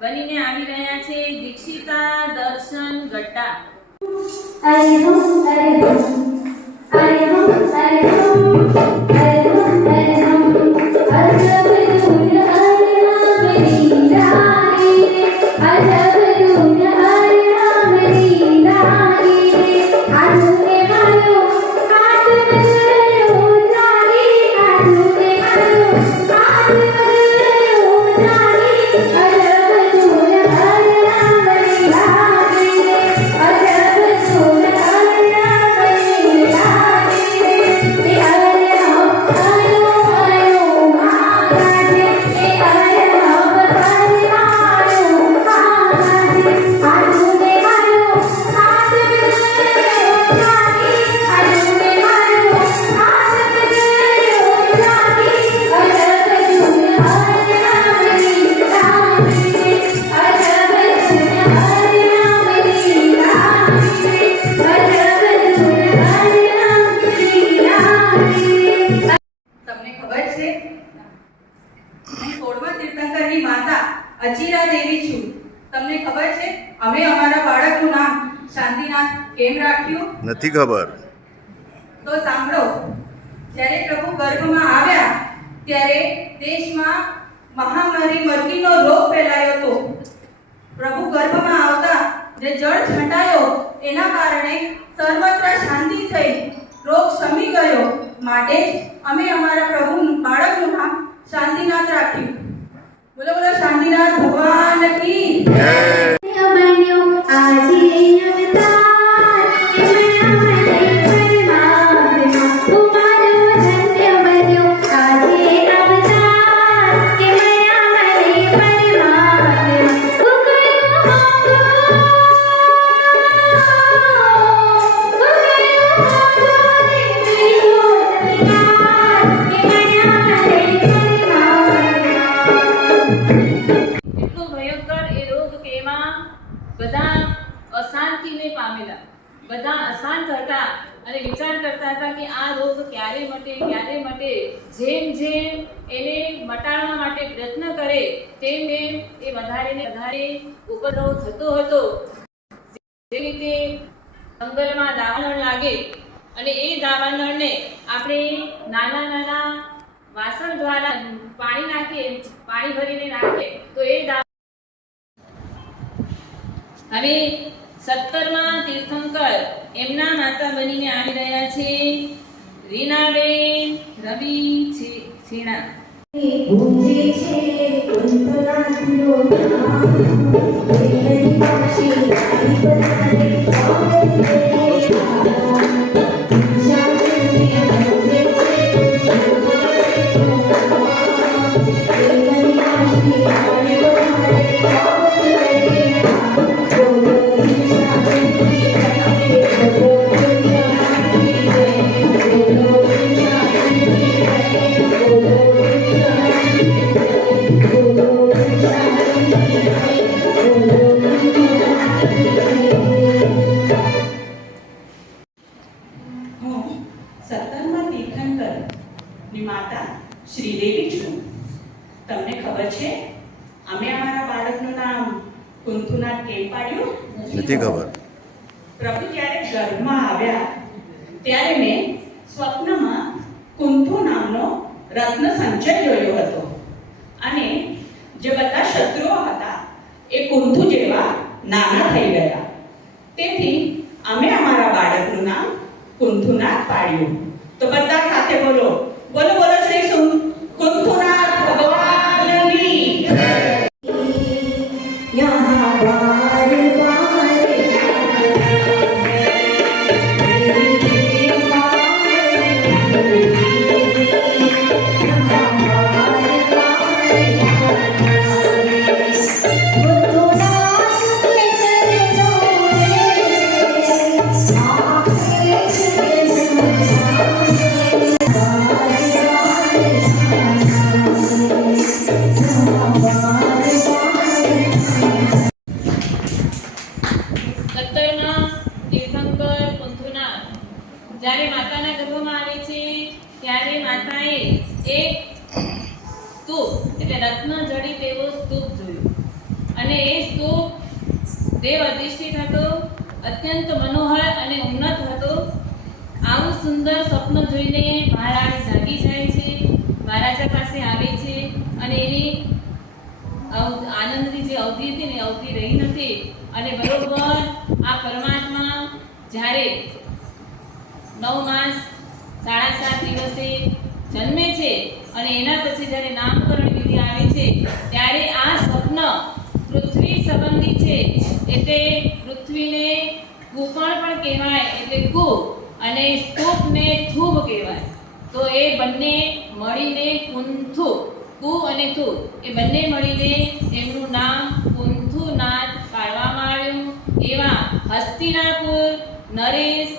બનીને આવી રહ્યા છે દીક્ષિતા દર્શન ગટ્ટા. I તીર્થંકરની માતા અચિરા દેવી છું. તમને ખબર છે અમે અમારા બાળકનું નામ શાંતિનાથ કેમ રાખ્યું? નથી ખબર. તો સાંભળો. જ્યારે પ્રભુ ગર્ભમાં આવ્યા ત્યારે દેશમાં મહામારી મરકીનો રોગ ફેલાયો હતો. પ્રભુ ગર્ભમાં આવતા જે જળ છંટાયો એના કારણે સર્વત્ર શાંતિ થઈ, રોગ શમી ગયો. માટે જ અમે અમારા પ્રભુ બાળકનું નામ શાંતિનાથ રાખ્યું. બોલો બોલો શાંતિનાથ ભગવાન કી જય. બન્યો આજે અવતાર કે મયા મને પરમાત્મા તમારો ધન્ય બન્યો આજે અવતાર કે મયા મને પરમાત્મા એટલો ભયંકર એ રોગ કે એમાં બધા અશાંતિને પામેલા, બધા અશાંત હતા અને વિચાર કરતા હતા કે આ રોગ ક્યારે મટે, ક્યારે મટે. જેમ જેમ એને મટાડવા માટે પ્રયત્ન કરે તેમ તેમ એ વધારે ને વધારે ઉપદ્રવ થતો હતો. જે રીતે જંગલમાં દાવાનળ લાગે અને એ દાવાનળને આપણે નાના નાના વાસણ દ્વારા પાણી નાખીએ, પાણી ભરીને નાખીએ તો એ હવે 17મા તીર્થંકર એમના માતા બનીને આવી રહ્યા છે રીનાબેન રવિ છીણા. ગુંજે છે કંઠનાદનો નાદ વેલની પાછી આવી બધાને હું 17મા તીર્થંકરની માતા શ્રીદેવી છું. તમને ખબર છે અમે અમારા બાળકનું નામ કુંથુનાથ કેમ પાડ્યું? નથી ખબર. પ્રભુ જ્યારે ગર્ભમાં આવ્યા ત્યારે મેં સ્વપ્નમાં કુંથુ નામનો રત્ન સંચય જોયો હતો અને જે બધા શત્રુઓ હતા એ કુંથુ જેવા નાના થઈ ગયા. તેથી અમે અમારા બાળકનું નામ કુંથુનાથ પાડ્યું. તો બધા સાથે બોલો બોલો બોલો શ્રી કુંથુનાથ ભગવાનની જય. यहाँ बार बार જ્યારે માતાના ગર્ભમાં આવે છે ત્યારે માતાએ એક સ્તૂપ એટલે રત્ન જડિત એવો સ્તૂપ જોયો અને એ સ્તૂપ દેવ અધિષ્ઠિત હતો, અત્યંત મનોહર અને ઉન્નત હતો. આવું સુંદર સ્વપ્ન જોઈને મહારાણી જાગી જાય છે, મહારાજા પાસે આવે છે અને એની આનંદની જે અવધિ હતી ને અવધિ રહી નથી અને બરોબર આ પરમાત્મા જ્યારે 9 માસ 7.5 દિવસે જન્મે છે અને એના પછી જ્યારે નામકરણ વિધિ આવે છે ત્યારે આ સ્વપ્ન પૃથ્વી સંબંધી છે. એટલે પૃથ્વીને કુપણ પણ કહેવાય એટલે કુ અને સ્તૂપને થૂબ કહેવાય. તો એ બંને મળીને કુંથુ, કુ અને થુ એ બંને મળીને એમનું નામ કુંથુનાથ પાડવામાં આવ્યું. એવા હસ્તિનાપુર નરેશ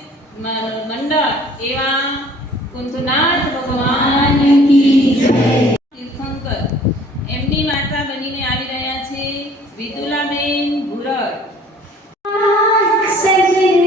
મંડળ એવા કુંથુનાથ ભગવાન કી જય. તીર્થંકર એમની માતા બનીને આવી રહ્યા છે વિદુલાબેન ભુરડ. સજન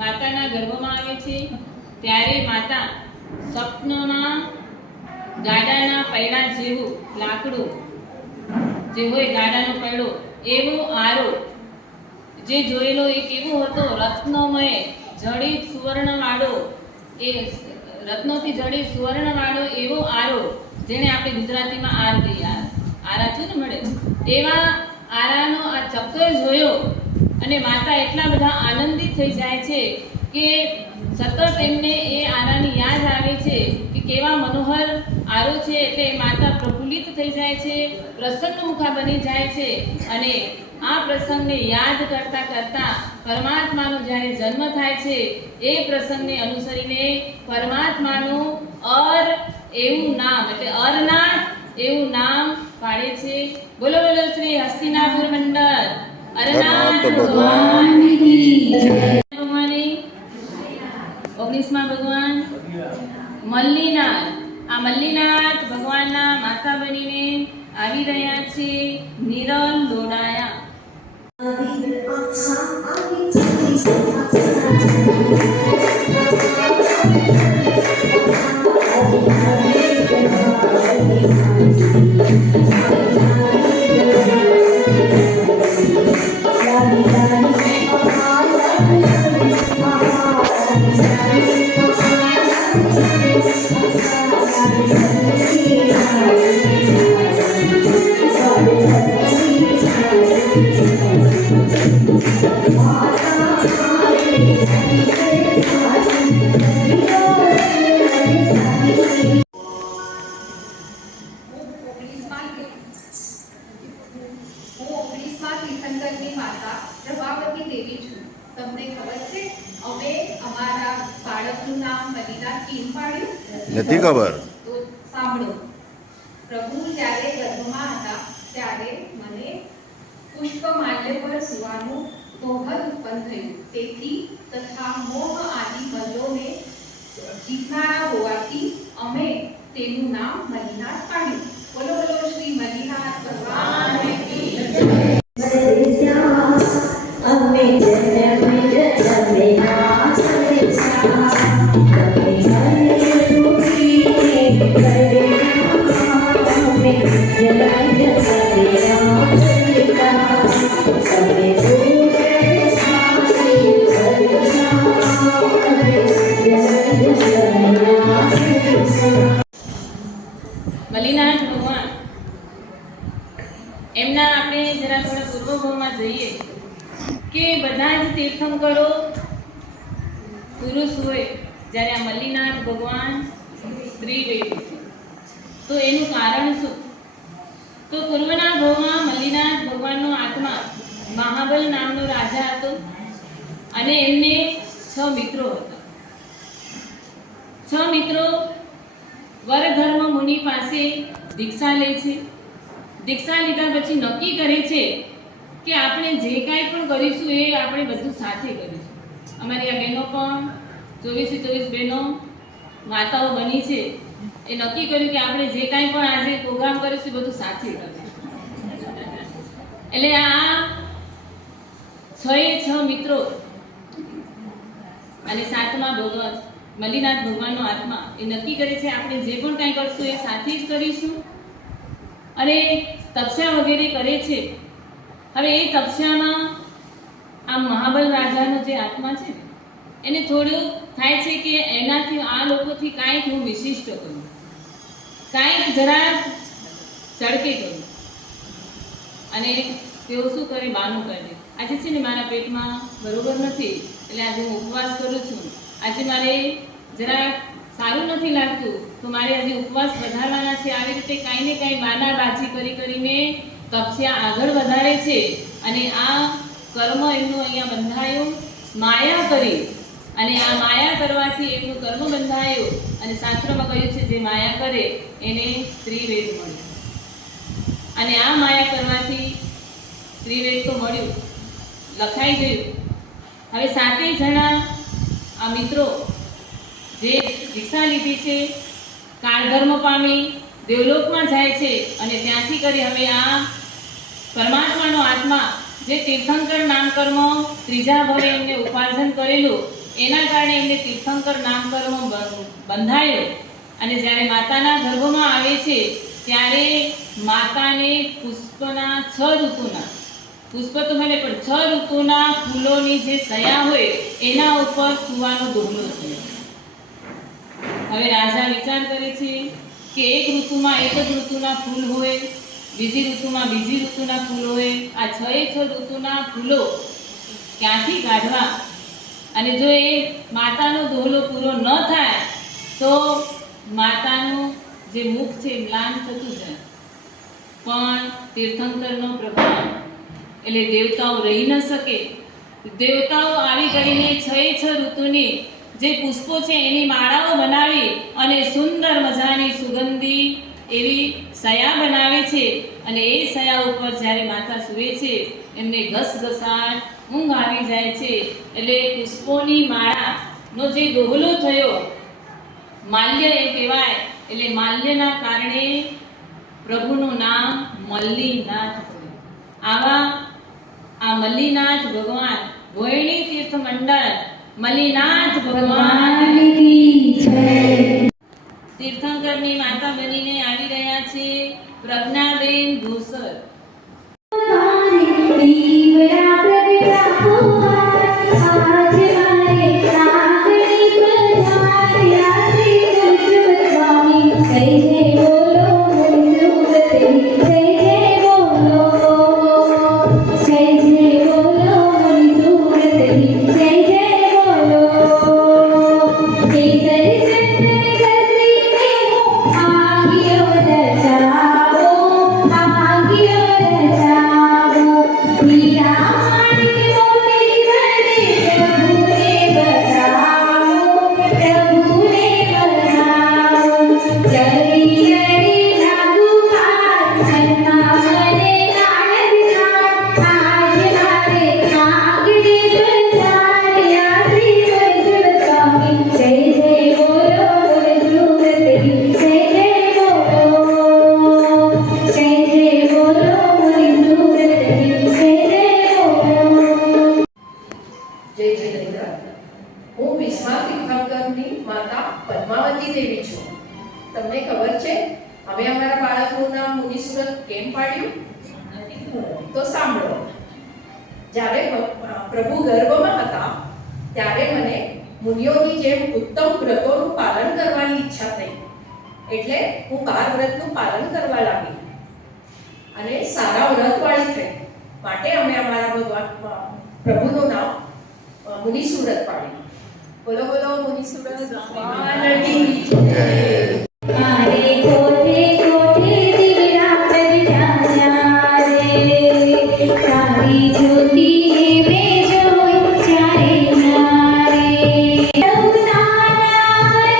માતાના ગર્ભમાં આવે છે ત્યારે માતા સ્વપ્નમાં ગાડાના પૈડા જેવું લાકડું જે હોય ગાડાનો પૈડો એવો આરો જે જોયેલો એ કેવો હતો રત્નમય જડિત સુવર્ણવાળો એ રત્નોથી જડિત સુવર્ણવાળો એવો આરો જેને આપણે ગુજરાતીમાં આર કહીએ આરા છું ને મળે એવા આરાનો આ ચક્કર જોયો અને માતા એટલા બધા આનંદિત થઈ જાય છે કે સતત એમને એ આરાની યાદ આવે છે કે કેવા મનોહર આરો છે એટલે માતા પ્રફુલ્લિત થઈ જાય છે પ્રસન્ન મુખા બની જાય છે અને આ પ્રસંગને યાદ કરતા કરતા પરમાત્માનો જ્યારે જન્મ થાય છે એ પ્રસંગને અનુસરીને પરમાત્માનું એવું નામ એટલે અરનાથ એવું નામ પાડે છે. બોલો બોલો શ્રી હસ્તિનાપુર મંડળ અરનાથ ભગવાનની જય. ભગવાનની 19મા ભગવાન મલ્લીનાથ. આ મલ્લીનાથ ભગવાનના માતા બનીને આવી રહ્યા છે નિરલ લોડાયા. તીર્થંકરની માતા પ્રભાવતી દેવી છું. તમને ખબર છે અમે અમારા બાળકનું નામ મલ્લીનાથ કેમ પાડ્યું? નથી ખબર. તો સાંભળો. પ્રભુ જ્યારે ગર્ભમાં હતા ત્યારે મને પુષ્પમાલ્ય પર સુવાનું મોહદ ઉત્પન્ન થયું. તેથી તથા મોહ આદિ બલોને જીતનારા હોવાથી અમે તેનું નામ મલ્લીનાથ પાડ્યું. બોલો બોલો શ્રી મલ્લીનાથ ભગવાન કી જય. અમે જન્મ જન્મના સંસાર તમે હરે દુખી કરે અમે જન્મ જન્મના સંસાર તમે દુઃખ સાથી મલ્લીનાથ ભગવાન એમના આપણે જરા થોડા પૂર્વભાવમાં જઈએ કે બધા જ તીર્થંકરો પુરુષ હોય જ્યારે આ મલ્લીનાથ ભગવાન સ્ત્રી વેદ છે. તો એનું કારણ શું? તો પૂર્વના ભાવમાં મલ્લીનાથ ભગવાનનો આત્મા મહાબલ નામનો રાજા હતો અને એમને 6 મિત્રો હતા. 6 મિત્રો વરધર્મ મુનિ પાસે દીક્ષા લે છે. દીક્ષા લીધા પછી નક્કી કરે છે કે આપણે જે કાંઈ પણ કરીશું એ આપણે બધું સાથે કરીશું. અમારી આ બહેનો પણ 24 બહેનો માતાઓ બની છે. એ નક્કી કર્યું કે આપણે જે કાંઈ પણ આજે પ્રોગ્રામ કરીશું બધું સાથે કરીશું. એટલે આ 6 મિત્રો અને 7મા ભગવાન મલ્લીનાથ ભગવાનનો આત્મા એ નક્કી કરે છે આપણે જે પણ કાંઈ કરશું એ સાથે જ કરીશું અને તપસ્યા વગેરે કરે છે. હવે એ તપસ્યામાં આ મહાબલ રાજાનો જે આત્મા છે એને થોડું થાય છે કે એનાથી આ લોકોથી કાંઈક હું વિશિષ્ટ કરું, કાંઈક જરા ચડકે કરું. અને તેઓ શું કરે? બાનું કરે. આજે છે ને મારા પેટમાં બરોબર નથી એટલે આજે હું ઉપવાસ કરું છું. આજે મારે જરા સારું નથી લાગતું તો મારે આજે ઉપવાસ વધારવાના છે. આવી રીતે કાંઈ ને કાંઈ બાનાબાજી કરીને તપસ્યા આગળ વધારે છે અને આ કર્મ એમનું અહીંયા બંધાયું માયા કરી. અને આ માયા કરવાથી એમનું કર્મ બંધાયું અને શાસ્ત્રમાં કહ્યું છે જે માયા કરે એને ત્રિવેદ મળે. અને આ માયા કરવાથી ત્રિવેદ તો મળ્યું, લખાઈ ગયું. હવે 7 જણા આ મિત્રો જે દીક્ષા લીધી છે કાળધર્મ પામી દેવલોકમાં જાય છે અને ત્યાંથી કરી હવે આ પરમાત્માનો આત્મા જે તીર્થંકર નામ કર્મ ત્રીજા ભવે એમને ઉપાર્જન કરેલું એના કારણે એમને તીર્થંકર નામકરણ બંધાયો. અને જ્યારે માતાના ગર્ભમાં આવે છે ત્યારે માતાને પુષ્પના 6 ઋતુના, પુષ્પ તો ભલે પણ 6 ઋતુના ફૂલોની જે સયા હોય એના ઉપર સુવાનો દોહલો થયો. હવે રાજા વિચાર કરે છે કે એક ઋતુમાં એક જ ઋતુના ફૂલ હોય, બીજી ઋતુમાં બીજી ઋતુના ફૂલ હોય, આ 6 ઋતુના ફૂલો ક્યાંથી કાઢવા? અને જો એ માતાનો દોહલો પૂરો ન થાય તો માતાનું જે મુખ છે મ્લાન થતું જાય. પણ તીર્થંકરનો પ્રભાવ એટલે દેવતાઓ રહી ન શકે. દેવતાઓ આવી કરીને 6 ઋતુની જે પુષ્પો છે એની માળાઓ બનાવી અને સુંદર મજાની સુગંધી એવી સયા બનાવે છે. અને એ સયા ઉપર જ્યારે માતા સૂવે છે એમને ઘસઘસાટ ઊંઘ આવી જાય છે. એટલે પુષ્પોની માળાનો જે દોહલો થયો, માલ્ય એ કહેવાય. એટલે માલ્યના કારણે પ્રભુનું નામ મલ્લીનાથ થયું. આ મલ્લીનાથ ભગવાન, ભોયણી તીર્થ મંડળ મલ્લીનાથ ભગવાન તીર્થંકરની માતા બનીને આવી રહ્યા છે પ્રજ્ઞાબેન ઘોસર. હું વિશ્વા તીર્થંકરની માતા પદ્માવતી દેવી છું. તમને ખબર છે અમે અમારા બાળકનું નામ મુનિસુરત કેમ પાડ્યું? તો સાંભળો. જ્યારે પ્રભુ ગર્ભમાં હતા ત્યારે મને મુનિઓની જેમ ઉત્તમ વ્રતોનું પાલન કરવાની ઈચ્છા થઈ. એટલે હું 12 વ્રતનું પાલન કરવા લાગી અને સારા વ્રતવાળી થઈ. માટે અમે અમારા ભગવાન પ્રભુનું નામ મુનિસુરત પાડ્યું. બોલો બોલો મુનિસુરત ભગવાનની જય. મારે કોઠે કોઠે દિવ્યા પર જાયા રે, તારી જ્યોતિ મે જોઈ ચારે નારે. રઘુનાથ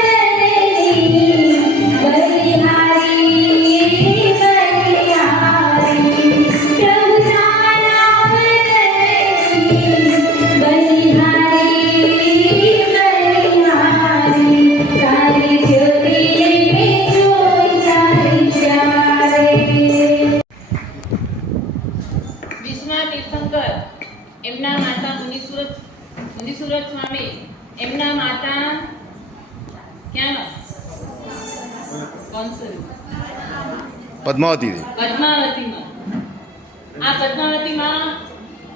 વદનની બલિહારી બલિહારી, રઘુનાથ વદનની બલિહારી બલિહારી, તારી જ્યોતિ મે જોઈ ચારે ચારે. વિશ્વા તીર્થંકર એમના માતા મુનિસુરત સ્વામી, એમના માતા ક્યાં? કોણ છે? પદ્માવતી દેવી. પદ્માવતીમાં. આ પદ્માવતીમાં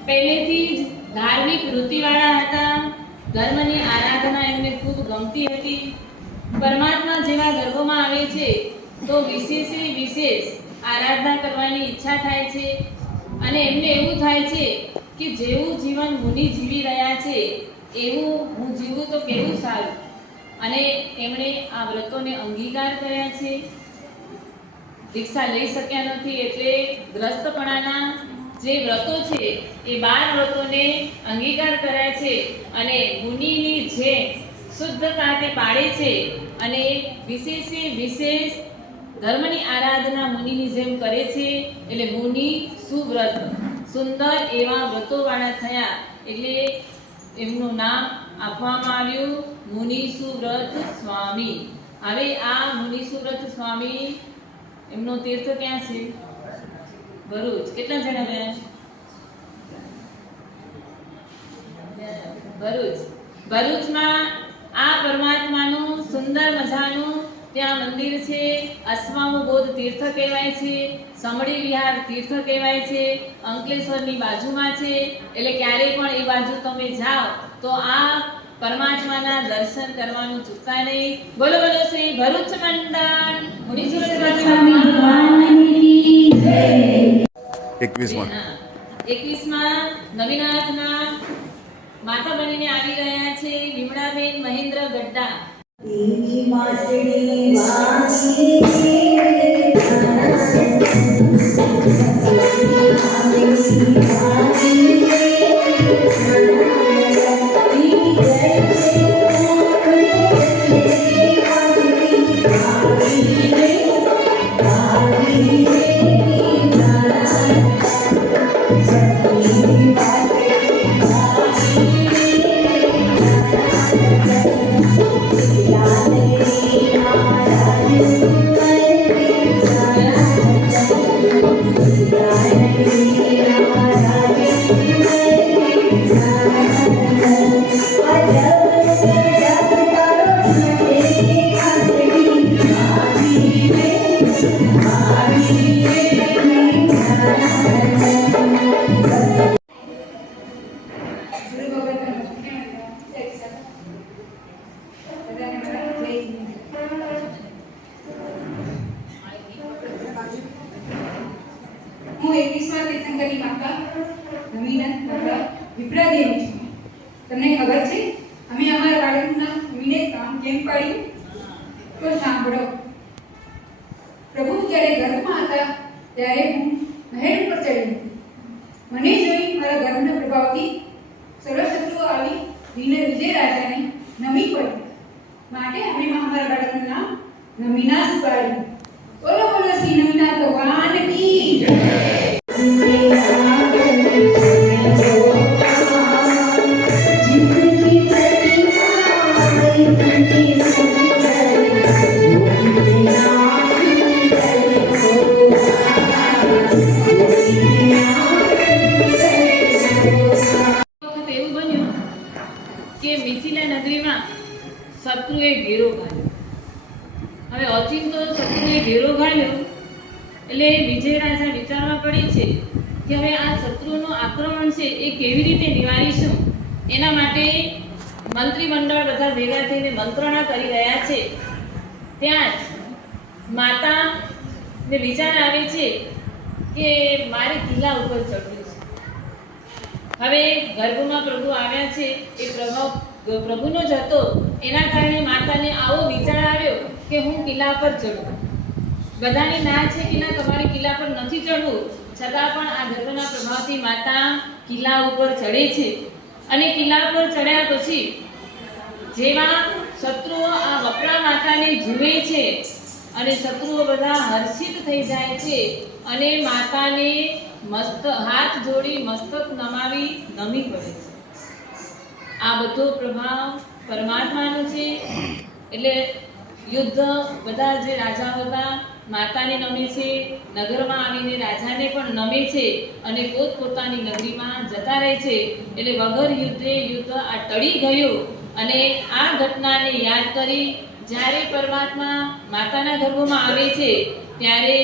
પહેલેથી જ ધાર્મિક વૃત્તિવાળા હતા. ધર્મની આરાધના એમને ખૂબ ગમતી હતી. પરમાત્મા જેવા ગર્ભમાં આવે છે તો વિશેષ આરાધના કરવાની ઈચ્છા થાય છે. અને એમને એવું થાય છે કે જેવું જીવન મુનિ જીવી રહ્યા છે એવું હું જીવું તો કેવું સારું. અને એમણે આ વ્રતોને અંગીકાર કર્યા છે. દીક્ષા લઈ શક્યા નથી એટલે ગ્રસ્તપણાના જે વ્રતો છે એ 12 વ્રતોને અંગીકાર કર્યા છે અને મુનિની જેમ શુદ્ધતા તે પાળે છે. અને વિશેષ ધર્મની આરાધના મુનિની જેમ કરે છે. એટલે મુનિ સુવ્રત, સુંદર એવા વ્રતોવાળા થયા એટલે એમનું નામ આપવામાં આવ્યું મુનિસુવ્રત સ્વામી. હવે આ મુનિસુવ્રત સ્વામી એમનો તીર્થ ક્યાં છે? ભરૂચ. કેટલા જણા ગયા? ભરૂચ. ભરૂચમાં આ પરમાત્માનું સુંદર મજાનું ત્યાં મંદિર છે. અશ્વામુબોધ તીર્થ કહેવાય છે, સમડી વિહાર તીર્થ કહેવાય છે, અંકલેશ્વરની બાજુમાં છે. એટલે ક્યારેય પણ એ બાજુ તમે જાઓ તો આ પરમાત્માના દર્શન કરવાનું ચૂકતા નહીં. બોલો બોલો શ્રી ભરૂચ મંડળ મુનીસુરત ભગવાનની જય. 21માં નવીનાથના માતા બનીને આવી રહ્યા છે વિમળાબેન મહેન્દ્ર ગડ્ડા. દેવી માસડી વાણી છે હું 21માં તીર્થંકરની માતા નવીનાથ ગઢડા વિપ્રાદેવી છું. તમને ખબર છે અમે અમારા બાળકનું નામ નવીને કામ કેમ પાડ્યું? તો સાંભળો. પ્રભુ જ્યારે ગર્ભમાં હતા ત્યારે હું મહેલ ઉપર ચડી. મને જોઈ મારા ગર્ભના પ્રભાવથી સર્વ શત્રુઓ આવી વિજય રાજાને નમી પડી. માટે અમે અમારા બાળકનું નામ નવીનાથ પાડ્યું. બોલો બોલો શ્રી નવીનાથ ભગવાન કી જય. મિથિલા નગરીમાં શત્રુએ ઘેરો ઘાલ્યો. હવે ઓચિંતો શત્રુએ ઘેરો ઘાલ્યો એટલે વિજય રાજા વિચારવા પડી છે કે હવે આ શત્રુનું આક્રમણ છે એ કેવી રીતે નિવારીશું. એના માટે મંત્રીમંડળ બધા ભેગા થઈને મંત્રણા કરી રહ્યા છે. ત્યાં જ માતાને વિચાર આવે છે કે મારે કિલ્લા ઉપર ચડવું છે. હવે ગર્ભમાં પ્રભુ આવ્યા છે એ પ્રભુનો જ હતો. એના કારણે માતાને આવો વિચાર આવ્યો કે હું કિલ્લા પર ચડું. બધાની ના છે કે ના તમારે કિલ્લા પર નથી ચડવું, છતાં પણ આ ગર્ભના પ્રભાવથી માતા કિલ્લા ઉપર ચડે છે. અને કિલ્લા પર ચડ્યા પછી જેવા શત્રુઓ આ વપરા માતાને જુએ છે અને શત્રુઓ બધા હર્ષિત થઈ જાય છે અને માતાને હાથ જોડી મસ્તક નમાવી નમી પડે છે. આ બધો પ્રભાવ પરમાત્માનો છે. એટલે યુદ્ધ બધા જે રાજાઓ હતા માતાને નમે છે, નગરમાં આવીને રાજાને પણ નમે છે અને પોતપોતાની નગરીમાં જતા રહે છે. એટલે વગર યુદ્ધે યુદ્ધ આ ટળી ગયું. અને આ ઘટનાને યાદ કરી જ્યારે પરમાત્મા માતાના ગર્ભમાં આવે છે ત્યારે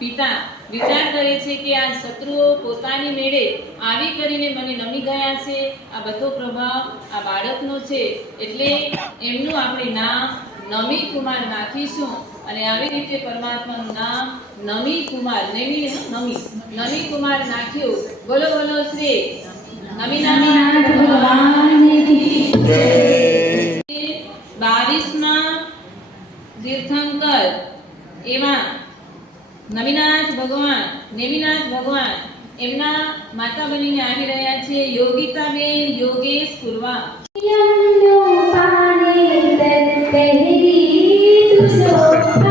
પિતા વિચાર કરે છે કે આ શત્રુઓ પોતાની મેળે આવી કરીને મને નમી ગયા છે. આ બધો પ્રભાવ આ બાળકનો છે, એટલે એમનું આપણે નામ નમી કુમાર નાખીશું. અને આવી રીતે પરમાત્માનું નામ નમી કુમાર નમી કુમાર નાખ્યું. બોલો બોલો શ્રી નવીનાથ ભગવાનની જય. 22માં તીર્થંકર એવા નેમિનાથ ભગવાન એમના માતા બનીને આવી રહ્યા છે યોગિતાબેન યોગેશ કુરવા. યમનો પાને તર પહેરી તુજો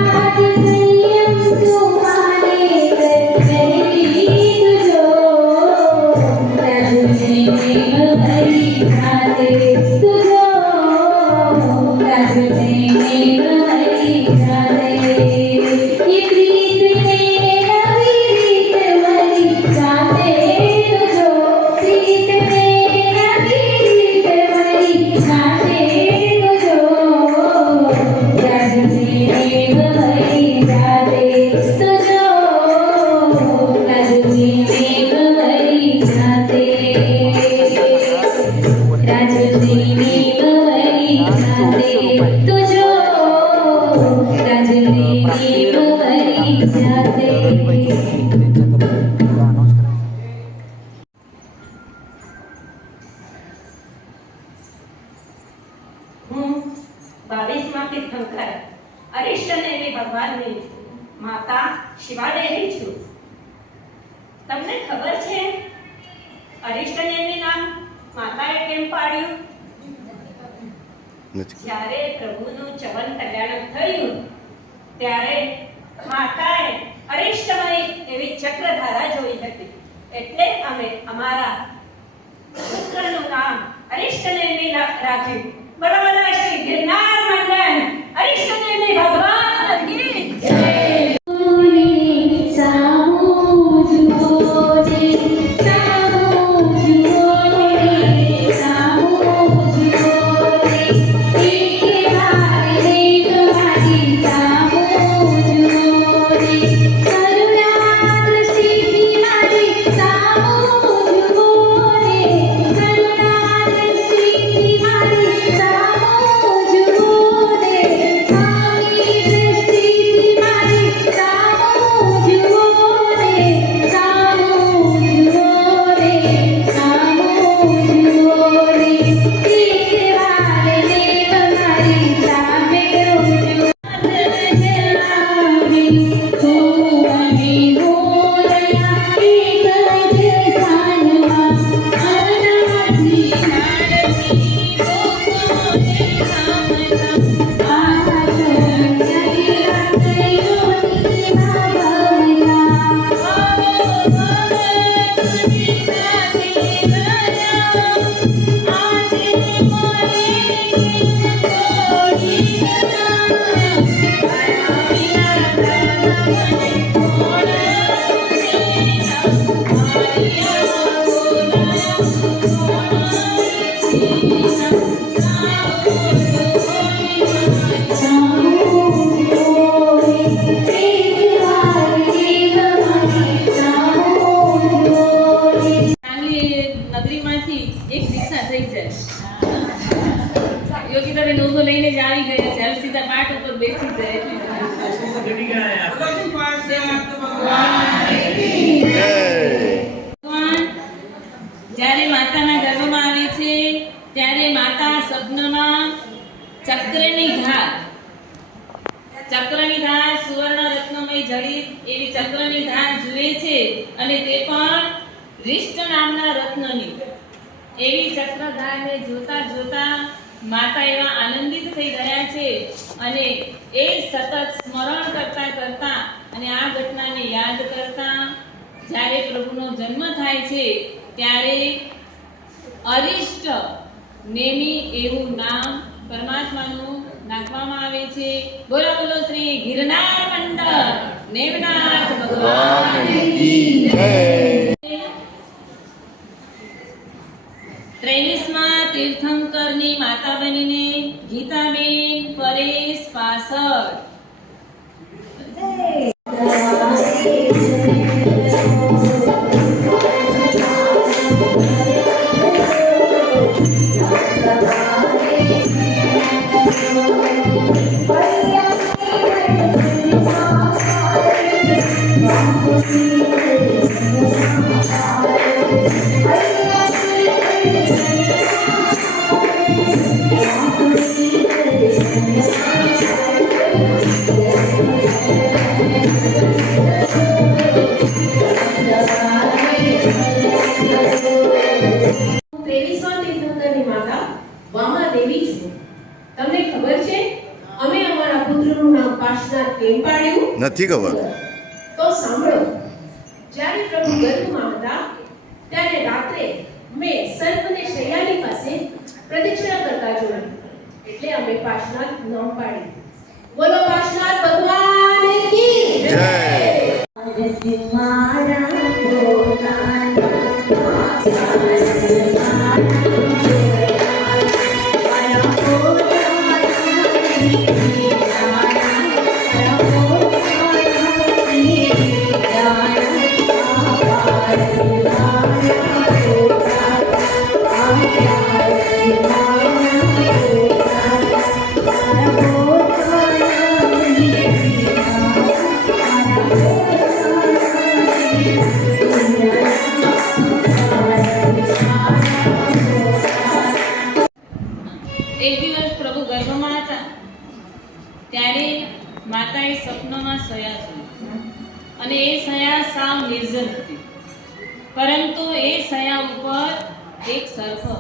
આજ સંયમ નો પાને તર પહેરી તુજો રાજને ભરી ખાતે તુજો રાજને ભરી ખાતે ये प्रीत ने नवी रीत मरी जाते तुझो प्रीत ने नवी रीत मरी तो जो राज मेरी भवरी जाते હું 22માં તીર્થંકર અરિષ્ટનેમી ભગવાનની માતા શિવાદેવી છું. તમને ખબર છે અરિષ્ટનેમી નામ માતાએ કેમ પાડ્યું? નથી. જ્યારે પ્રભુનું ચવન કલ્યાણ થયું ત્યારે માતાએ અરિષ્ટમય એવી ચક્રધારા જોઈ હતી, એટલે અમે અમારા પુત્રનું નામ અરિષ્ટનેમી રાખ્યું. બરાબર, શ્રી ગિરનાર મંડન અરિષ્ટનેમી ભગવાન કી જય. જ્યારે માતાના ગર્ભમાં આવે છે ત્યારે માતા સ્વપ્નમાં ચક્રની ધાર સુવર્ણ રત્નમય જડિત એવી ચક્રની ધાર જુએ છે, અને તે પણ રિષ્ટ નામના રત્નની. એવી ચક્રધારને જોતા જોતા માતા એવા આનંદિત થઈ ગયા છે, અને એ સતત સ્મરણ કરતા કરતા અને આ ઘટનાને યાદ કરતા જ્યારે પ્રભુનો જન્મ થાય છે ત્યારે અરિષ્ટ નેમી એવું નામ પરમાત્માનું નાખવામાં આવે છે. બોલો બોલો શ્રી ગિરનાર મંડળ નેવનાથ ભગવાન કી જય. 23માં તીર્થંકરની માતા બનીને ગીતાબેન પરેશ પાસળ. તમને ખબર છે અમે અમારા પુત્રનું નામ પાર્શનાથ કેમ પાડ્યું? નથી ખબર. તો સાંભળો. જ્યારે પ્રભુ ગર્ભમાં હતા ત્યારે રાત્રે મેં સર્પને શૈયાની પાસે પ્રદક્ષિણા કરતા જોયું, એટલે અમે પાર્શનાથ નામ પાડ્યું. બોલો પાર્શનાથ ભગવાન કી જય. પ્રભુ ગર્ભમાં હતા ત્યારે માતાએ સપનામાં સયા જોઈ અને એ સયા સાવ નિર્જન હતી, પરંતુ એ સયા ઉપર એક સર્પ હતો.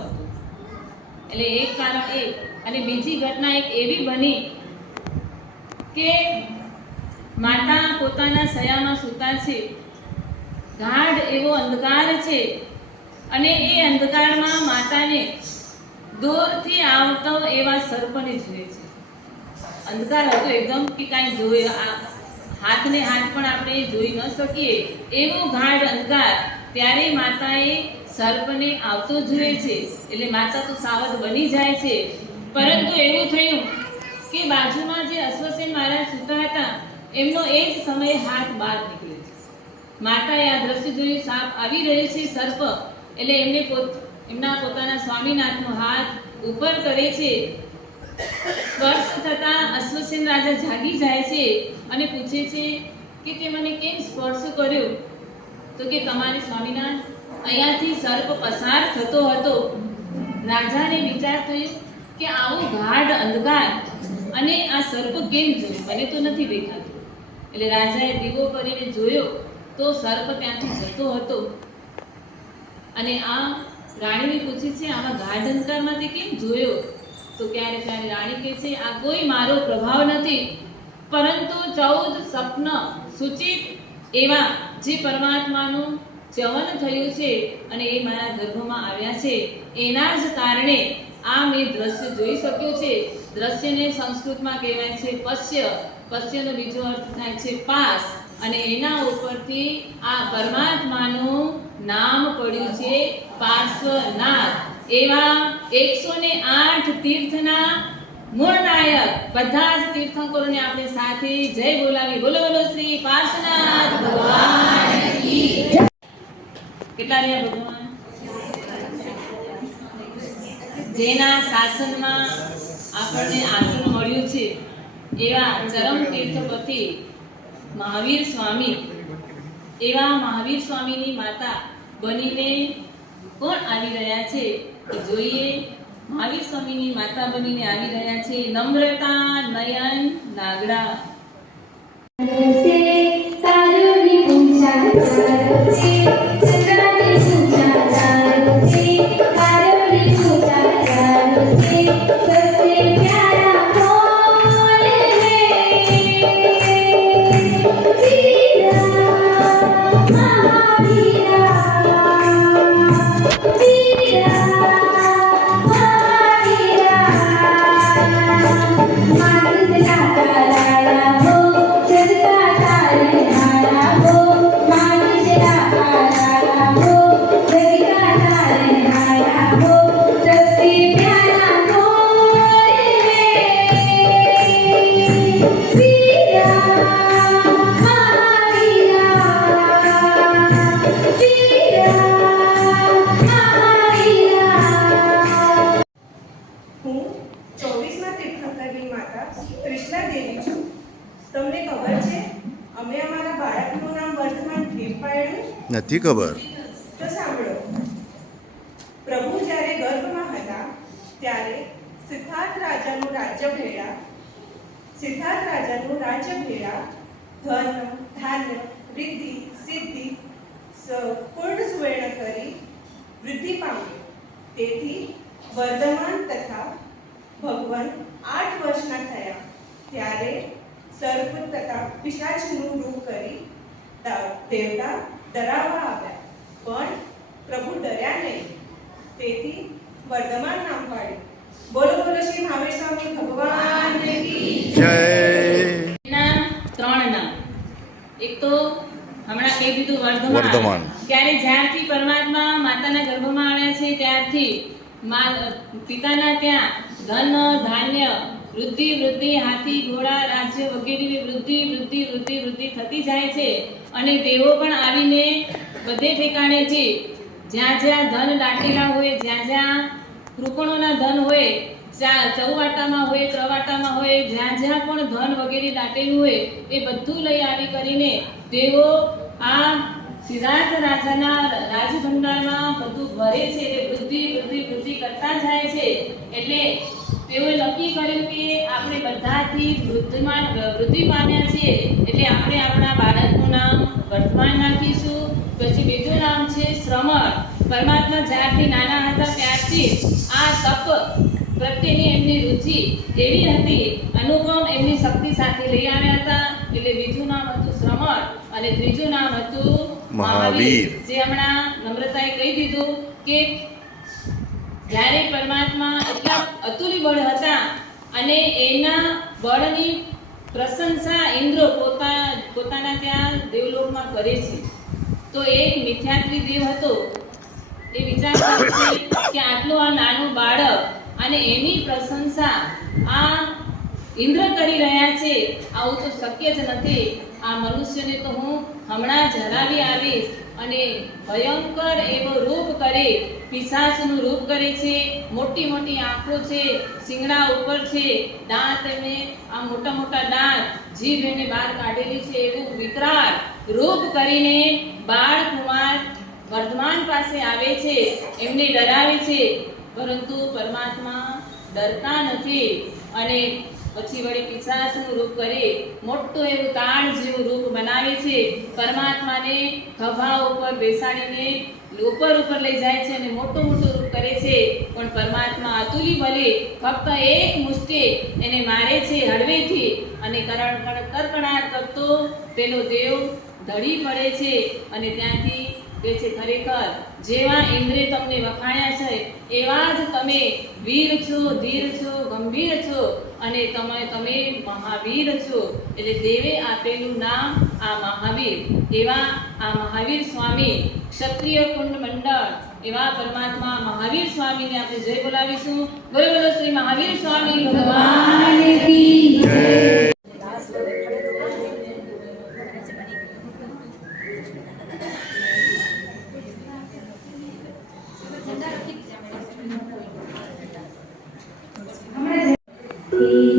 એટલે એક કારણ એ, અને બીજી ઘટના એક એવી બની કે માતા પોતાના સયામાં સૂતા છે, ગાઢ એવો અંધકાર છે અને એ અંધકારમાં માતાને દૂરથી આવતો એવા સર્પને જુએ છે. અંધકાર હતો એકદમ કે કાંઈ જોઈ હાથને હાથ પણ આપણે જોઈ ન શકીએ એવો ગાઢ અંધકાર. ત્યારે માતાએ સર્પને આવતો જુએ છે એટલે માતા તો સાવધ બની જાય છે. પરંતુ એવું થયું કે બાજુમાં જે અશ્વસેન મહારાજ સૂતા હતા એમનો એ જ સમયે હાથ બહાર નીકળે છે. માતાએ આ દ્રશ્ય જોયું, સાપ આવી રહ્યો છે સર્પ, એટલે એમને એમના પોતાના સ્વામીનાથનો હાથ ઉપર કરે છે. સ્પર્શ થતા અશ્વસેન રાજા જાગી જાય છે અને પૂછે છે કે તે મને કેમ સ્પર્શ કર્યો? તો કે તમારે સ્વામીનાથ અહીંયાથી સર્પ પસાર થતો હતો. રાજાને વિચાર થયો કે આવો ગાઢ અંધકાર અને આ સર્પ કેમ જોયું, મને તો નથી દેખાતું. એટલે રાજાએ દીવો કરીને જોયો તો સર્પ ત્યાંથી જતો હતો. અને આ રાણીને પૂછે છે આમાં ગાઢ અંધકારમાં તે કેમ જોયો? તો ત્યારે રાણી કહે છે આ કોઈ મારો પ્રભાવ નથી, પરંતુ 14 સ્વપ્ન સૂચિત એવા જે પરમાત્માનું ચવન થયું છે અને એ મારા ગર્ભમાં આવ્યા છે એના જ કારણે આ મેં દ્રશ્ય જોઈ શક્યો છે. દ્રશ્યને સંસ્કૃતમાં કહેવાય છે પશ્ય. પશ્યનો બીજો અર્થ થાય છે પાસ, અને એના ઉપરથી આ પરમાત્માનું નામ પડ્યું છે પાર્શ્વનાથ. એવા 108 તીર્થના મૂળ નાયક બધા જ તીર્થંકરોને આપણે સાથે જય બોલાવી. બોલો બોલો શ્રી પાર્શ્વનાથ ભગવાન કી જય. કેટલા રહ્યા ભગવાન? જેના શાસનમાં આપણને આશ્રમ મળ્યું છે એવા ચરમ તીર્થપતિ મહાવીર સ્વામી, એવા મહાવીર સ્વામીની માતા બનીને કોણ આવી રહ્યા છે એ જોઈએ. મહાવીર સ્વામીની માતા બનીને આવી રહ્યા છે નમ્રતા નયન નાગડા. તારોની પૂજા તારો છે, ચંદ્રની પૂજા તારો છે, તારોની પૂજા તારો છે, સબસે પ્યારા કોણ હે? વીરા મહાવીરા, વીરા મહાવીરા, માનસ લાગા લાડા હો, જગતા તારે હારા હો, માનસ લાગા લાડા હો, જગતા તારે હારા હો, સબસે પ્યારા કોણ હે? વીરા મહાવીરા, વીરા મહાવીરા. હું 24મા તીર્થંકરની માતા કૃષ્ણા દેવી છું. તમને ખબર છે અમે અમારા બાળકનું નામ વર્ધમાન કેમ પાડ્યું? નથી ખબર. તો સાંભળો. પ્રભુ જ્યારે ગર્ભમાં હતા ત્યારે સિદ્ધાર્થ રાજાનું રાજ્ય ભેળા ધન ધાન્ય રિદ્ધિ સિદ્ધિ પૂર્ણ સુવર્ણ કરી વૃદ્ધિ પામ્યું. તેથી વર્ધમાન તથા ભગવાન 8 વર્ષના થયા ત્યારે સર્પ તથા પિશાચનું રૂપ કરી દેવતા ડરાવવા આવ્યા, પણ પ્રભુ ડર્યા નહીં. તેથી વર્ધમાન નામ પાડ્યું. બોલો બોલો શ્રી મહાવીર સ્વામી ભગવાન કી જય. એના 3 નામ. એક તો હમણાં કહી દીધું વર્ધમાન. વર્ધમાન. ત્યારે જ્યારથી પરમાત્મા માતાના ગર્ભમાં આવ્યા છે ત્યારથી પિતાના ત્યાં ધન ધાન્ય વૃદ્ધિ વૃદ્ધિ હાથી ઘોડા રાજ્ય વગેરેની વૃદ્ધિ વૃદ્ધિ વૃદ્ધિ વૃદ્ધિ થતી જાય છે. અને દેવો પણ આવીને બધે ઠેકાણેથી જ્યાં જ્યાં ધન દાટેલા હોય, જ્યાં જ્યાં કૃપણોના ધન હોય, ચૌવાટામાં હોય, ત્રવાટામાં હોય, જ્યાં જ્યાં પણ ધન વગેરે દાટેલું હોય એ બધું લઈ આવી કરીને તેઓ આ સિદ્ધાર્થ રાજાના રાજભંડારમાં બધું ભરે છે. એટલે વૃદ્ધિ વૃદ્ધિ વૃદ્ધિ કરતા જાય છે. એટલે એવું નક્કી કર્યું કે આપણે બધાથી વૃદ્ધિ પામ્યા છીએ એટલે આપણે આપણા બાળકનું નામ વર્તમાન રાખીશું. પછી બીજું નામ છે શ્રમણ. પરમાત્મા જ્યારથી નાના હતા ત્યારથી આ તપ પ્રત્યેની એમની રુચિ એવી હતી, અનુપમ એમની શક્તિ સાથે લઈ આવ્યા હતા. એટલે બીજું નામ હતું શ્રમણ અને ત્રીજું નામ હતું મહાવીર. જે હમણાં નમ્રતાએ કહી દીધું કે જ્યારે પરમાત્મા એટલા અતુલ્ય બળ હતા અને એના બળની પ્રશંસા ઇન્દ્ર પોતાના ત્યાં દેવલોકમાં કરે છે. તો એક મિથ્યાત્વી દેવ હતો, એ વિચાર કરે છે કે આટલું આ નાનું બાળક અને એની પ્રશંસા આ ઇન્દ્ર કરી રહ્યા છે, આવું તો શક્ય જ નથી. આ મનુષ્યને તો હું હમણાં જ હરાવી આવીશ. અને ભયંકર એવું રૂપ કરે, પિશાચનું રૂપ કરે છે. મોટી મોટી આંખો છે, શિંગડા ઉપર છે, દાંત એને આ મોટા મોટા દાંત, જીભ એને બહાર કાઢેલી છે, એવું વિકરાળ રૂપ કરીને બાળકુમાર વર્ધમાન પાસે આવે છે, એમને ડરાવે છે. પરંતુ પરમાત્મા ડરતા નથી અને પછી વળી પિશાચનું રૂપ કરે, મોટું એવું તાણ જેવું રૂપ બનાવે છે. પરમાત્માને ખભા ઉપર બેસાડીને ઉપર લઈ જાય છે અને મોટું મોટું રૂપ કરે છે. પણ પરમાત્મા અતુલી બલે ફક્ત એક મુષ્ટે એને મારે છે હળવેથી અને કડકડાટ કરતો પેલો દેવ ઢળી પડે છે. અને ત્યાંથી કે છે ખરેખર જેવા ઇન્દ્રે તમને વખાણ્યા છે એવા જ તમે વીર છો, ધીર છો, ગંભીર છો અને તમે મહાવીર છો. એટલે દેવે આપેલું નામ આ મહાવીર. એવા આ મહાવીર સ્વામી ક્ષત્રિય કુંડ મંડળ એવા પરમાત્મા મહાવીર સ્વામીને આપણે જય બોલાવીશું. બોલો બોલો શ્રી મહાવીર સ્વામી ભગવાન કી જય. Oh,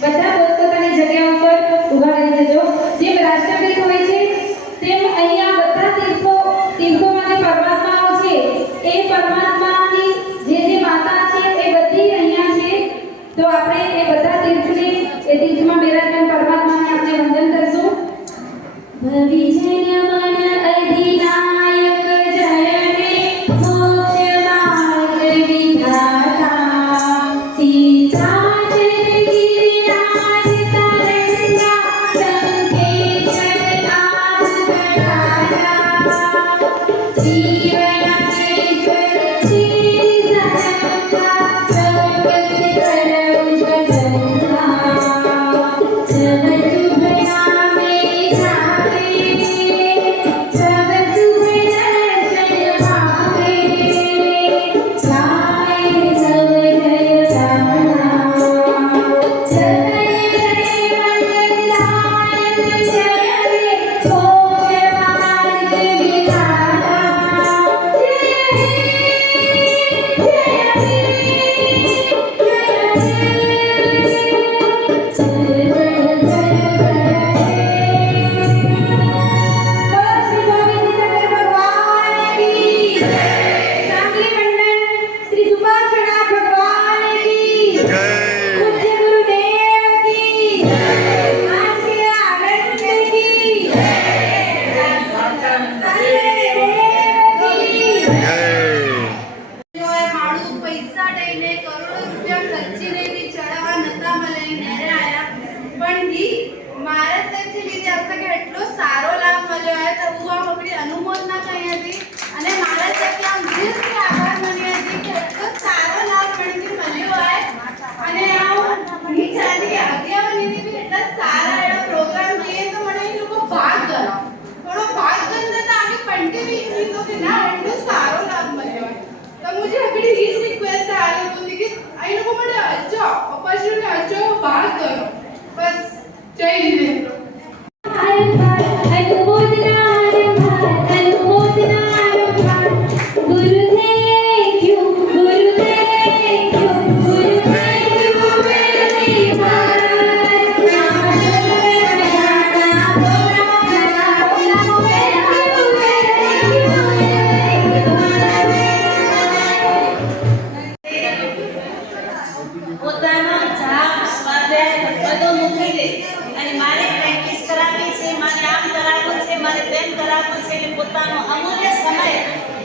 બધા પોતપોતાની જગ્યા ઉપર ઊભા રહી જજો. જેમ રાષ્ટ્રગીત હોય છે તેમ અહીંયા બધા તીર્થોમાંથી પરમાત્માઓ છે. એ પરમાત્માની જે માતા છે એ બધી અહીંયા છે. તો આપણે એ બધા તીર્થમાં બિરાજમાન પરમાત્માને આપણે વંદન કરીશું. ભવિજન મન અધિનાયક જયને મોક્ષ માર્ગ વિધાતા સીતા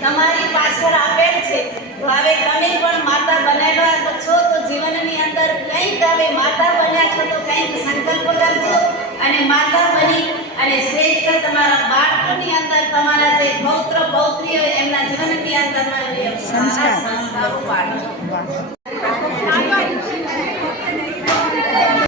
તમારી પાછળ આપેલ છે. તો હવે તમે પણ માતા બનેલા છો તો જીવનની અંદર કંઈક હવે માતા બન્યા છો તો કંઈક સંકલ્પ કરજો અને માતા બની અને શ્રેષ્ઠ તમારા બાળકોની અંદર તમારા જે પૌત્ર પૌત્રીઓ એમના જીવનની અંદર સંસ્કારો પાડજો.